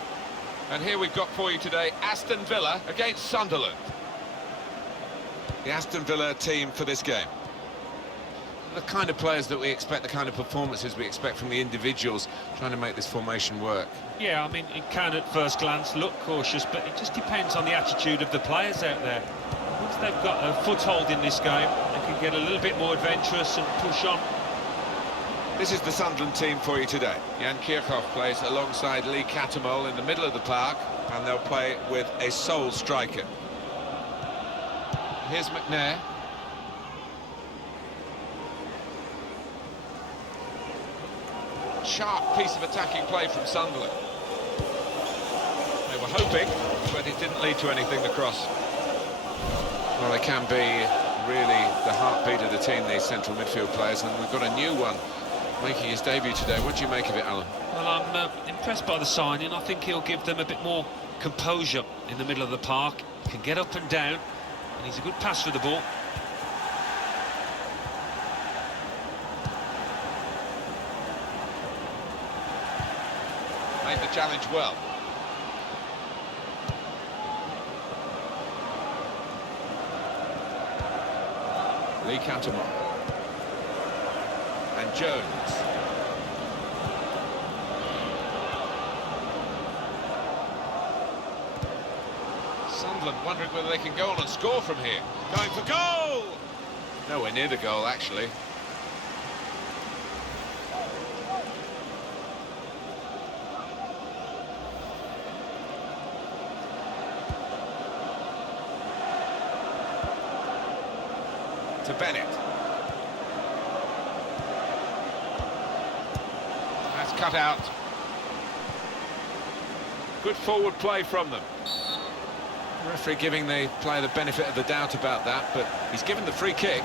And here we've got for you today Aston Villa against Sunderland. The Aston Villa team for this game. The kind of players that we expect, the kind of performances we expect from the individuals trying to make this formation work. Yeah, I mean, it can at first glance look cautious, but it just depends on the attitude of the players out there. Once they've got a foothold in this game, they can get a little bit more adventurous and push on. This is the Sunderland team for you today. Jan Kirchhoff plays alongside Lee Catamol in the middle of the park, and they'll play with a sole striker. Here's McNair. Sharp piece of attacking play from Sunderland. They were hoping, but it didn't lead to anything, the cross. Well, they can be really the heartbeat of the team, these central midfield players, and we've got a new one making his debut today. What do you make of it, Alan? Well, I'm impressed by the signing. I think he'll give them a bit more composure in the middle of the park. He can get up and down, and he's a good pass for the ball. Made the challenge well. Lee Catamol. And Jones. Sunderland wondering whether they can go on and score from here. Going for goal! Nowhere near the goal, actually. To Bennett. That's cut out. Good forward play from them. The referee giving the player the benefit of the doubt about that, but he's given the free kick.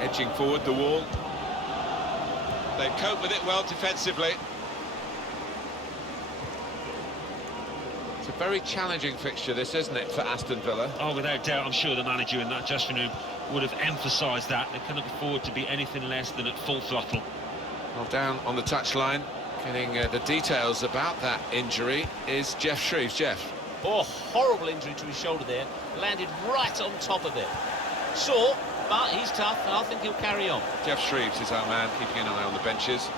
Edging forward the wall. They cope with it well defensively. It's a very challenging fixture, this, isn't it, for Aston Villa? Oh, without doubt, I'm sure the manager in that dressing room would have emphasised that. They cannot afford to be anything less than at full throttle. Well, down on the touchline, getting the details about that injury is Jeff Shreves. Jeff. Oh, horrible injury to his shoulder there. Landed right on top of it. Sore, but he's tough, and I think he'll carry on. Jeff Shreves is our man, keeping an eye on the benches.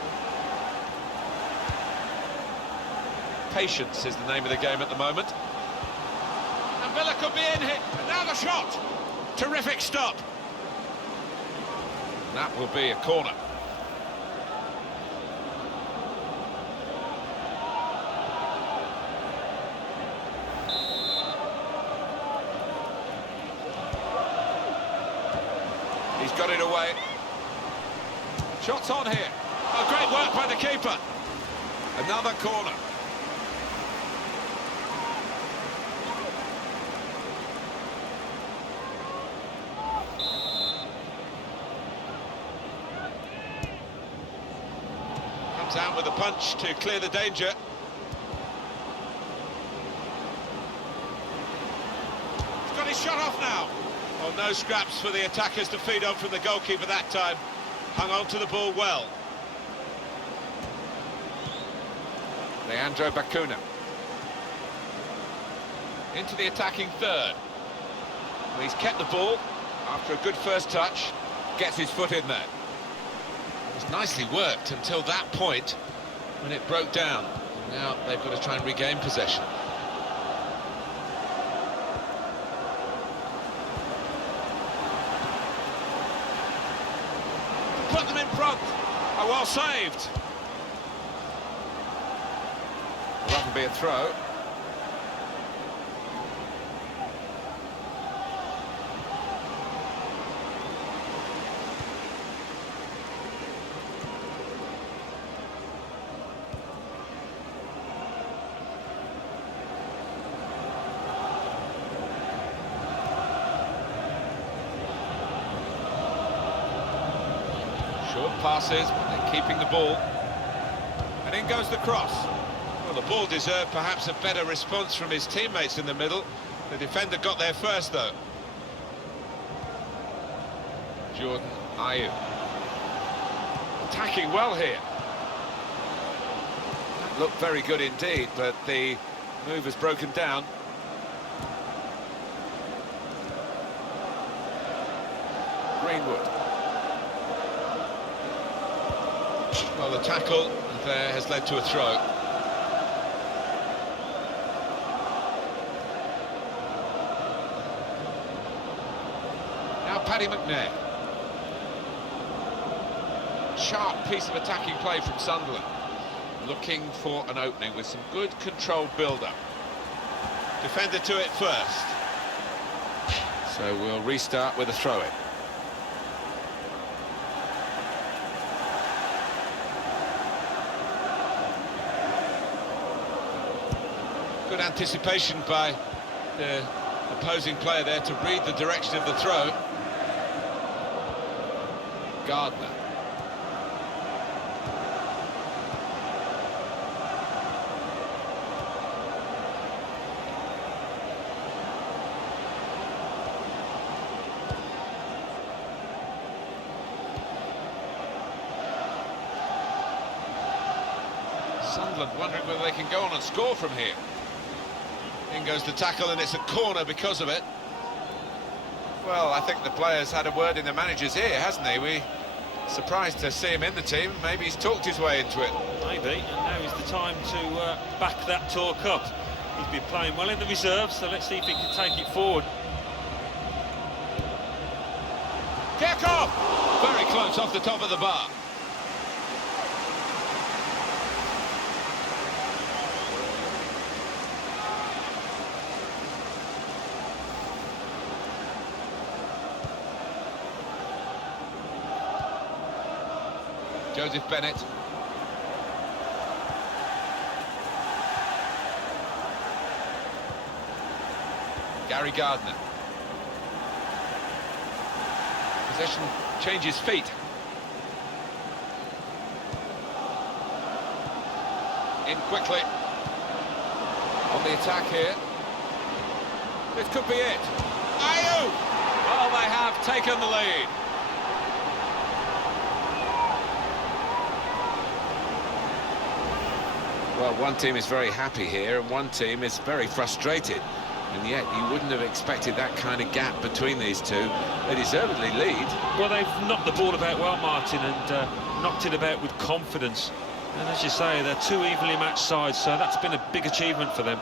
Patience is the name of the game at the moment. And Villa could be in here. And now the shot. Terrific stop. And that will be a corner. He's got it away. Shots on here. Oh, great work by the keeper. Another corner. Comes out with a punch to clear the danger. He's got his shot off now. Oh, no scraps for the attackers to feed on from the goalkeeper that time. Hung on to the ball well. Leandro Bacuna. Into the attacking third. Well, he's kept the ball after a good first touch. Gets his foot in there. It was nicely worked until that point when it broke down. Now they've got to try and regain possession. put them in front. Oh, well saved. Well, that'll be a throw. Short passes, but they're keeping the ball. And in goes the cross. Well, the ball deserved perhaps a better response from his teammates in the middle. The defender got there first, though. Jordan Ayew. Attacking well here. That looked very good indeed, but the move has broken down. Greenwood. Well, the tackle there has led to a throw. Now Paddy McNair. Sharp piece of attacking play from Sunderland. Looking for an opening with some good controlled build-up. Defender to it first. So we'll restart with a throw-in. Good anticipation by the opposing player there to read the direction of the throw. Gardner. Sunderland wondering whether they can go on and score from here. In goes the tackle, and it's a corner because of it. Well, I think the player's had a word in the manager's ear, hasn't he? We're surprised to see him in the team. Maybe he's talked his way into it. Maybe, and now is the time to back that talk up. He's been playing well in the reserves, so let's see if he can take it forward. Kick off! Very close off the top of the bar. Joseph Bennett. Gary Gardner. Possession changes feet. In quickly. On the attack here. This could be it. Ayew! Well, they have taken the lead. Well, one team is very happy here and one team is very frustrated. And yet you wouldn't have expected that kind of gap between these two. They deservedly lead. Well, they've knocked the ball about well, Martin, and knocked it about with confidence. And as you say, they're two evenly matched sides, so that's been a big achievement for them.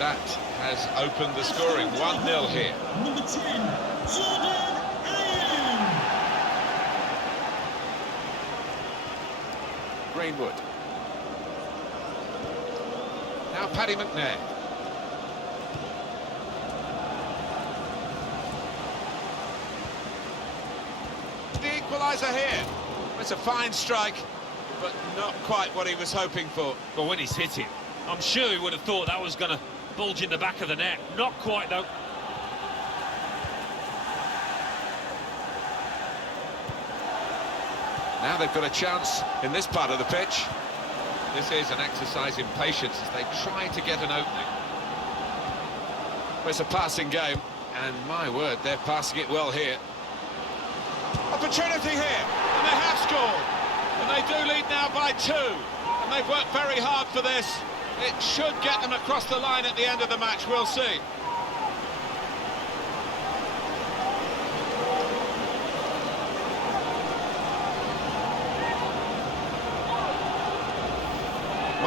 That has opened the scoring. 1-0 here. Number 10, Jordan Ayew. Greenwood. Now Paddy McNair. The equaliser here. It's a fine strike, but not quite what he was hoping for. But when he's hit it, I'm sure he would have thought that was going to bulge in the back of the net. Not quite, though. Now they've got a chance in this part of the pitch. This is an exercise in patience as they try to get an opening. Well, it's a passing game, and my word, they're passing it well here. Opportunity here, and they have scored. And they do lead now by 2. And they've worked very hard for this. It should get them across the line at the end of the match, we'll see.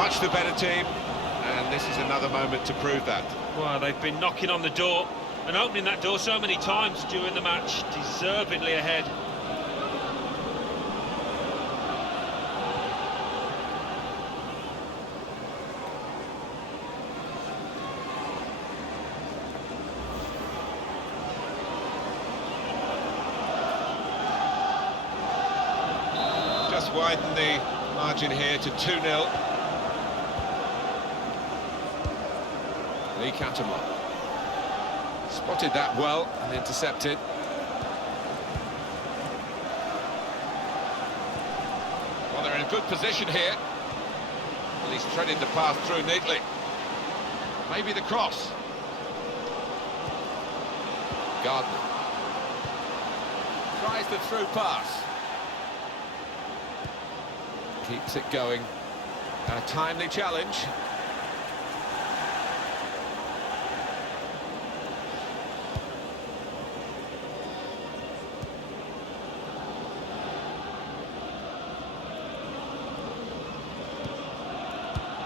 much the better team, and this is another moment to prove that. Well, they've been knocking on the door and opening that door so many times during the match, deservedly ahead. Just widen the margin here to 2-0. Lee Catamon spotted that well and intercepted. Well, they're in a good position here. Well, he's threaded the path through neatly. Maybe the cross. Gardner tries the through pass. Keeps it going. A timely challenge.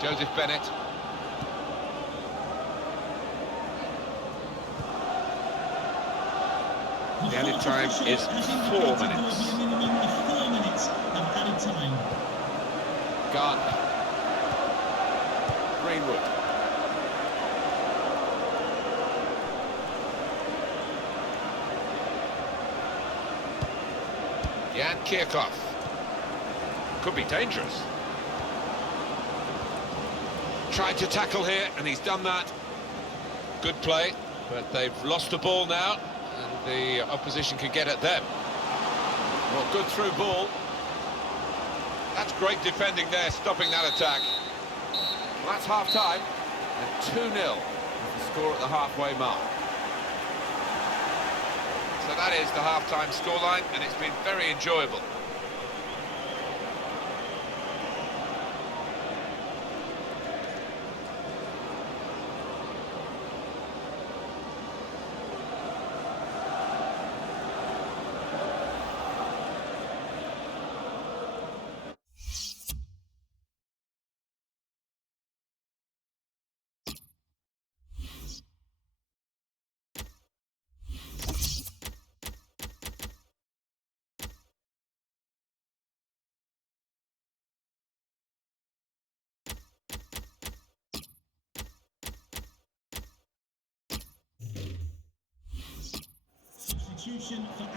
Joseph Bennett. The added time is 4 minutes. A minimum of 4 minutes of added time. Gardner. Greenwood. Jan Kirchhoff. Could be dangerous. Tried to tackle here, and he's done that. Good play, but they've lost the ball now, and the opposition can get at them. Well, good through ball. That's great defending there, stopping that attack. Well, that's half-time, and 2-0 is the score at the halfway mark. So that is the half-time scoreline, and it's been very enjoyable.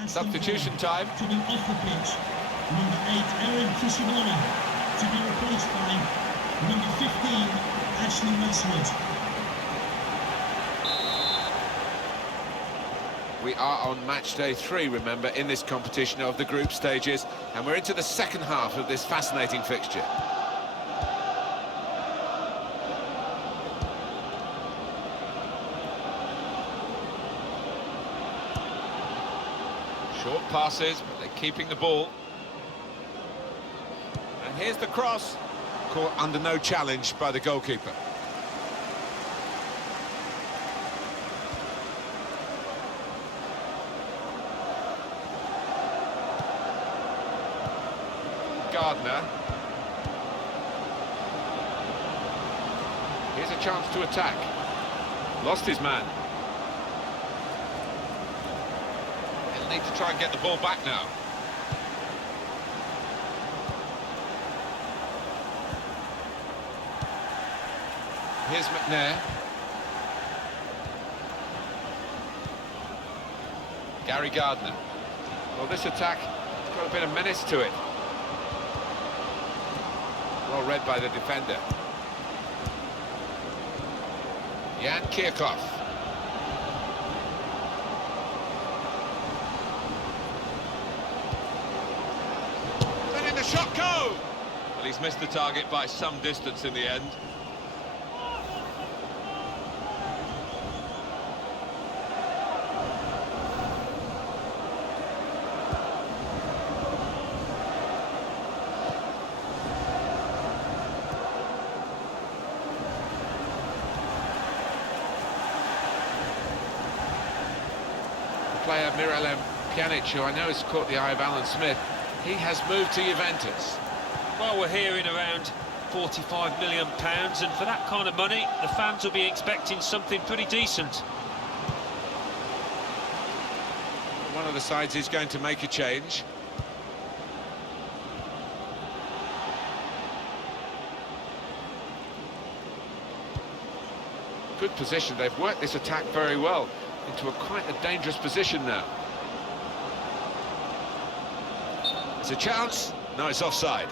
Substitution time. Coming off the pitch, number 8, Aaron Kishimori, to be replaced by number 15, Ashley Westwood. We are on match day 3, remember, in this competition of the group stages, and we're into the second half of this fascinating fixture. Short passes, but they're keeping the ball. And here's the cross. Caught under no challenge by the goalkeeper. Gardner. Here's a chance to attack. Lost his man. Need to try and get the ball back now. Here's McNair. Gary Gardner. Well, this attack has got a bit of menace to it. Well read by the defender. Jan Kirchhoff. Letting the shot go! Well, he's missed the target by some distance in the end. Player Miralem Pjanic, who I know has caught the eye of Alan Smith, he has moved to Juventus. Well, we're hearing around £45 million, and for that kind of money, the fans will be expecting something pretty decent. One of the sides is going to make a change. Good position. They've worked this attack very well into quite a dangerous position now. It's a chance. No, it's offside.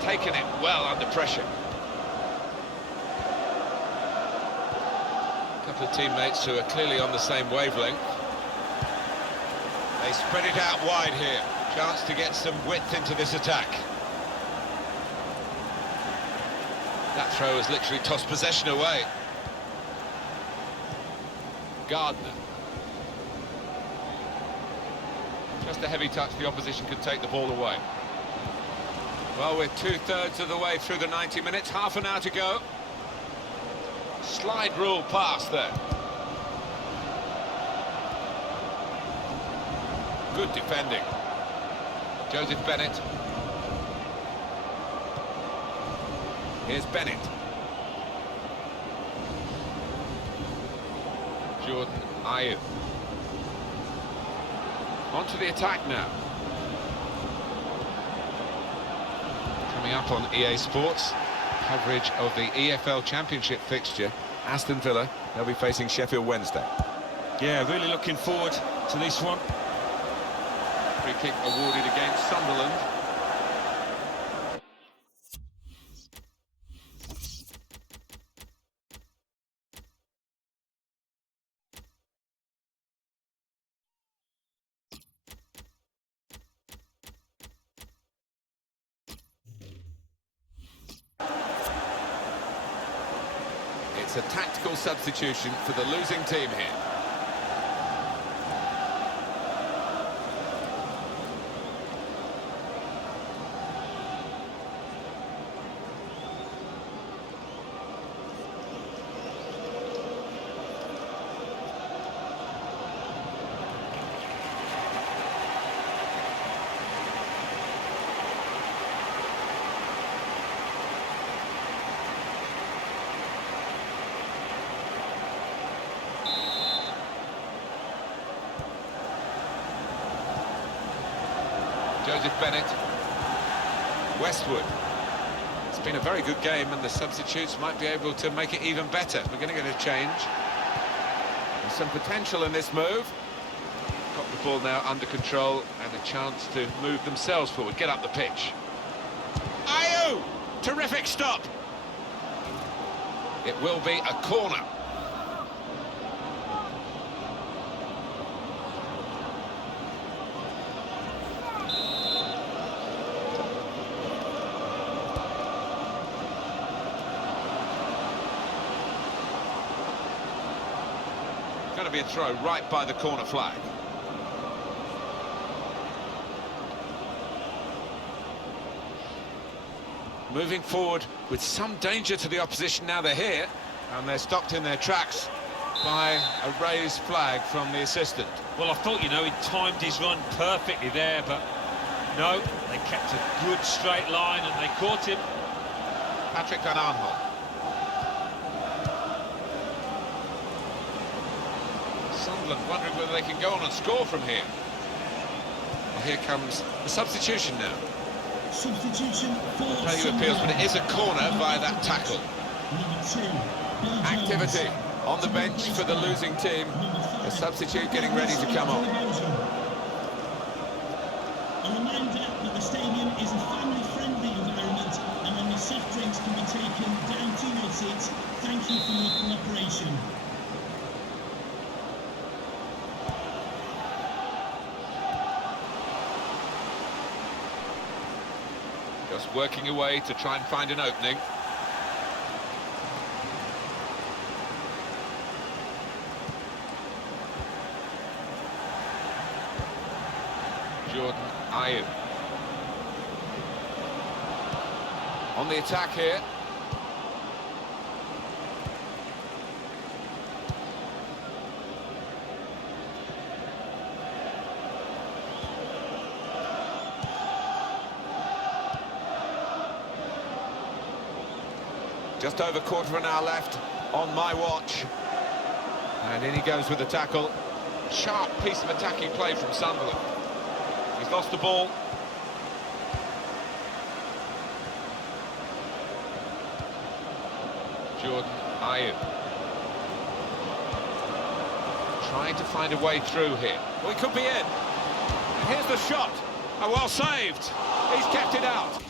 Taking it well under pressure. A couple of teammates who are clearly on the same wavelength. They spread it out wide here. Chance to get some width into this attack. That throw has literally tossed possession away. Gardner. Just a heavy touch, the opposition could take the ball away. Well, we're two-thirds of the way through the 90 minutes, half an hour to go. Slide rule pass there. Good defending. Joseph Bennett. Here's Bennett. Jordan Ayew. On to the attack now. Coming up on EA Sports, coverage of the EFL Championship fixture. Aston Villa, they'll be facing Sheffield Wednesday. Yeah, really looking forward to this one. Free kick awarded against Sunderland. It's a tactical substitution for the losing team here. Joseph Bennett. Westwood. It's been a very good game and the substitutes might be able to make it even better. We're going to get a change. There's some potential in this move. Got the ball now under control and a chance to move themselves forward, get up the pitch. Ayew! Terrific stop! It will be a corner. Going to be a throw right by the corner flag. Moving forward with some danger to the opposition now they're here, and they're stopped in their tracks by a raised flag from the assistant. Well, I thought, you know, he timed his run perfectly there, but no, they kept a good straight line and they caught him. Patrick Van Aanholt. Sunderland wondering whether they can go on and score from here. Well, here comes the substitution now. Substitution for Play appeals, but it is a corner via that tackle. Activity on the bench for the losing team. A substitute getting ready to come on. A reminder that the stadium is a family-friendly environment and only soft drinks can be taken down to your seats. Thank you for your cooperation. Just working away to try and find an opening. Jordan Ayew. On the attack here. Just over quarter of an hour left on my watch. And in he goes with the tackle. Sharp piece of attacking play from Sunderland. He's lost the ball. Jordan Ayew. Trying to find a way through here. Well, he could be in. And here's the shot. Oh, well saved. He's kept it out.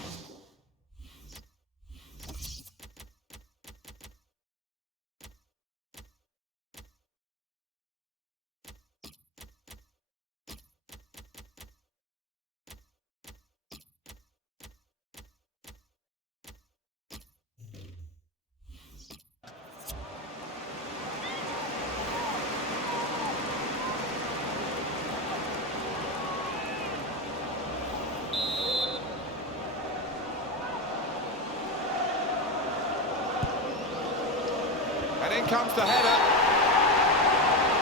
And in comes the header.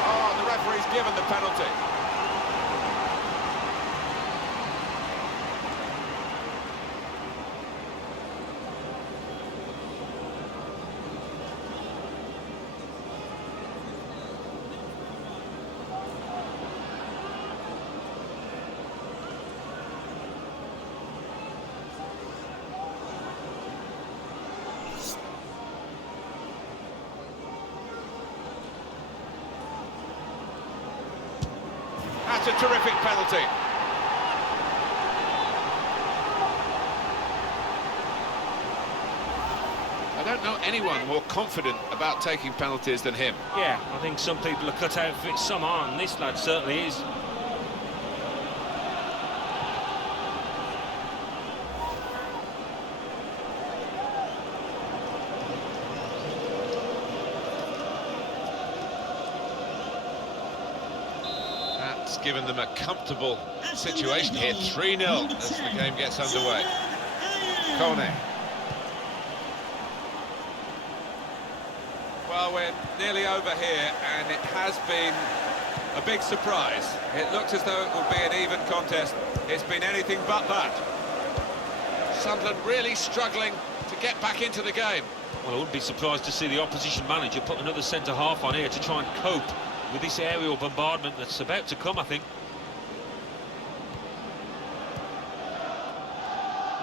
Oh, the referee's given the penalty. That's a terrific penalty. I don't know anyone more confident about taking penalties than him. Yeah, I think some people are cut out for it, some aren't. This lad certainly is. That's given them a comfortable situation here. 3-0 as the game gets underway. Kone. Well, we're nearly over here, and it has been a big surprise. It looks as though it will be an even contest. It's been anything but that. Sunderland really struggling to get back into the game. Well, I wouldn't be surprised to see the opposition manager put another centre-half on here to try and cope with this aerial bombardment that's about to come, I think.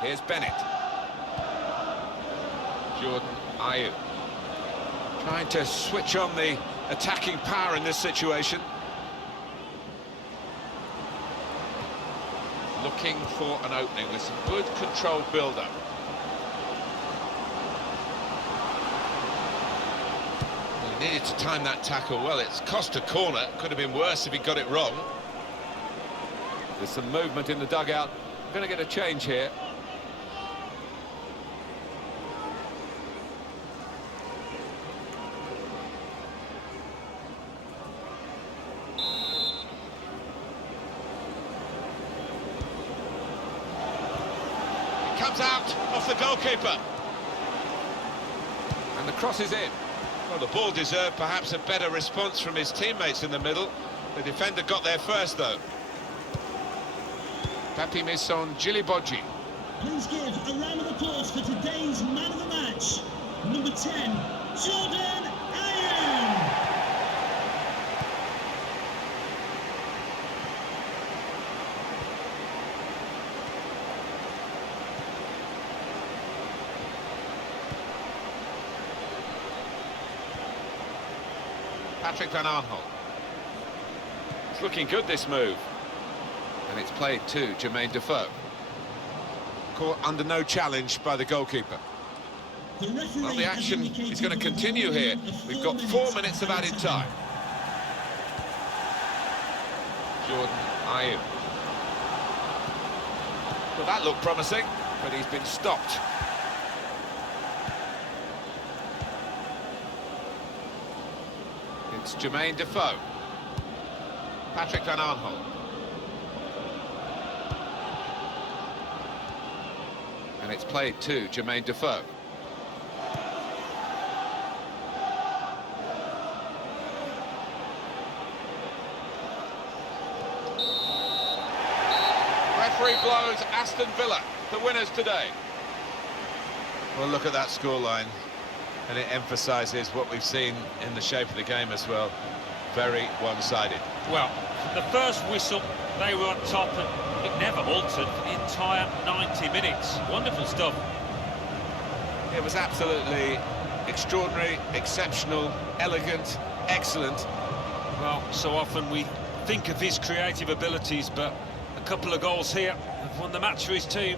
Here's Bennett. Jordan Ayew. Trying to switch on the attacking power in this situation. Looking for an opening with some good controlled build-up. He needed to time that tackle well. It's cost a corner. Could have been worse if he got it wrong. There's some movement in the dugout. We're going to get a change here. Comes out off the goalkeeper. And the cross is in. Well, the ball deserved perhaps a better response from his teammates in the middle. The defender got there first, though. Papi Misson Djilibodji. Please give a round of applause for today's man of the match, number 10, Jordan Ayew. Patrick Van Aanholt. It's looking good, this move. And it's played to Jermaine Defoe. Caught under no challenge by the goalkeeper. Well, the action is going to continue here. We've got 4 minutes of added time. Jordan Ayew. Well, that looked promising, but he's been stopped. It's Jermaine Defoe. Patrick Van Aanholt. And it's played to Jermaine Defoe. Referee blows Aston Villa, the winners today. Well, look at that scoreline. And it emphasises what we've seen in the shape of the game as well. Very one-sided. Well, from the first whistle, they were on top, and it never altered for the entire 90 minutes. Wonderful stuff. It was absolutely extraordinary, exceptional, elegant, excellent. Well, so often we think of his creative abilities, but a couple of goals here have won the match for his team.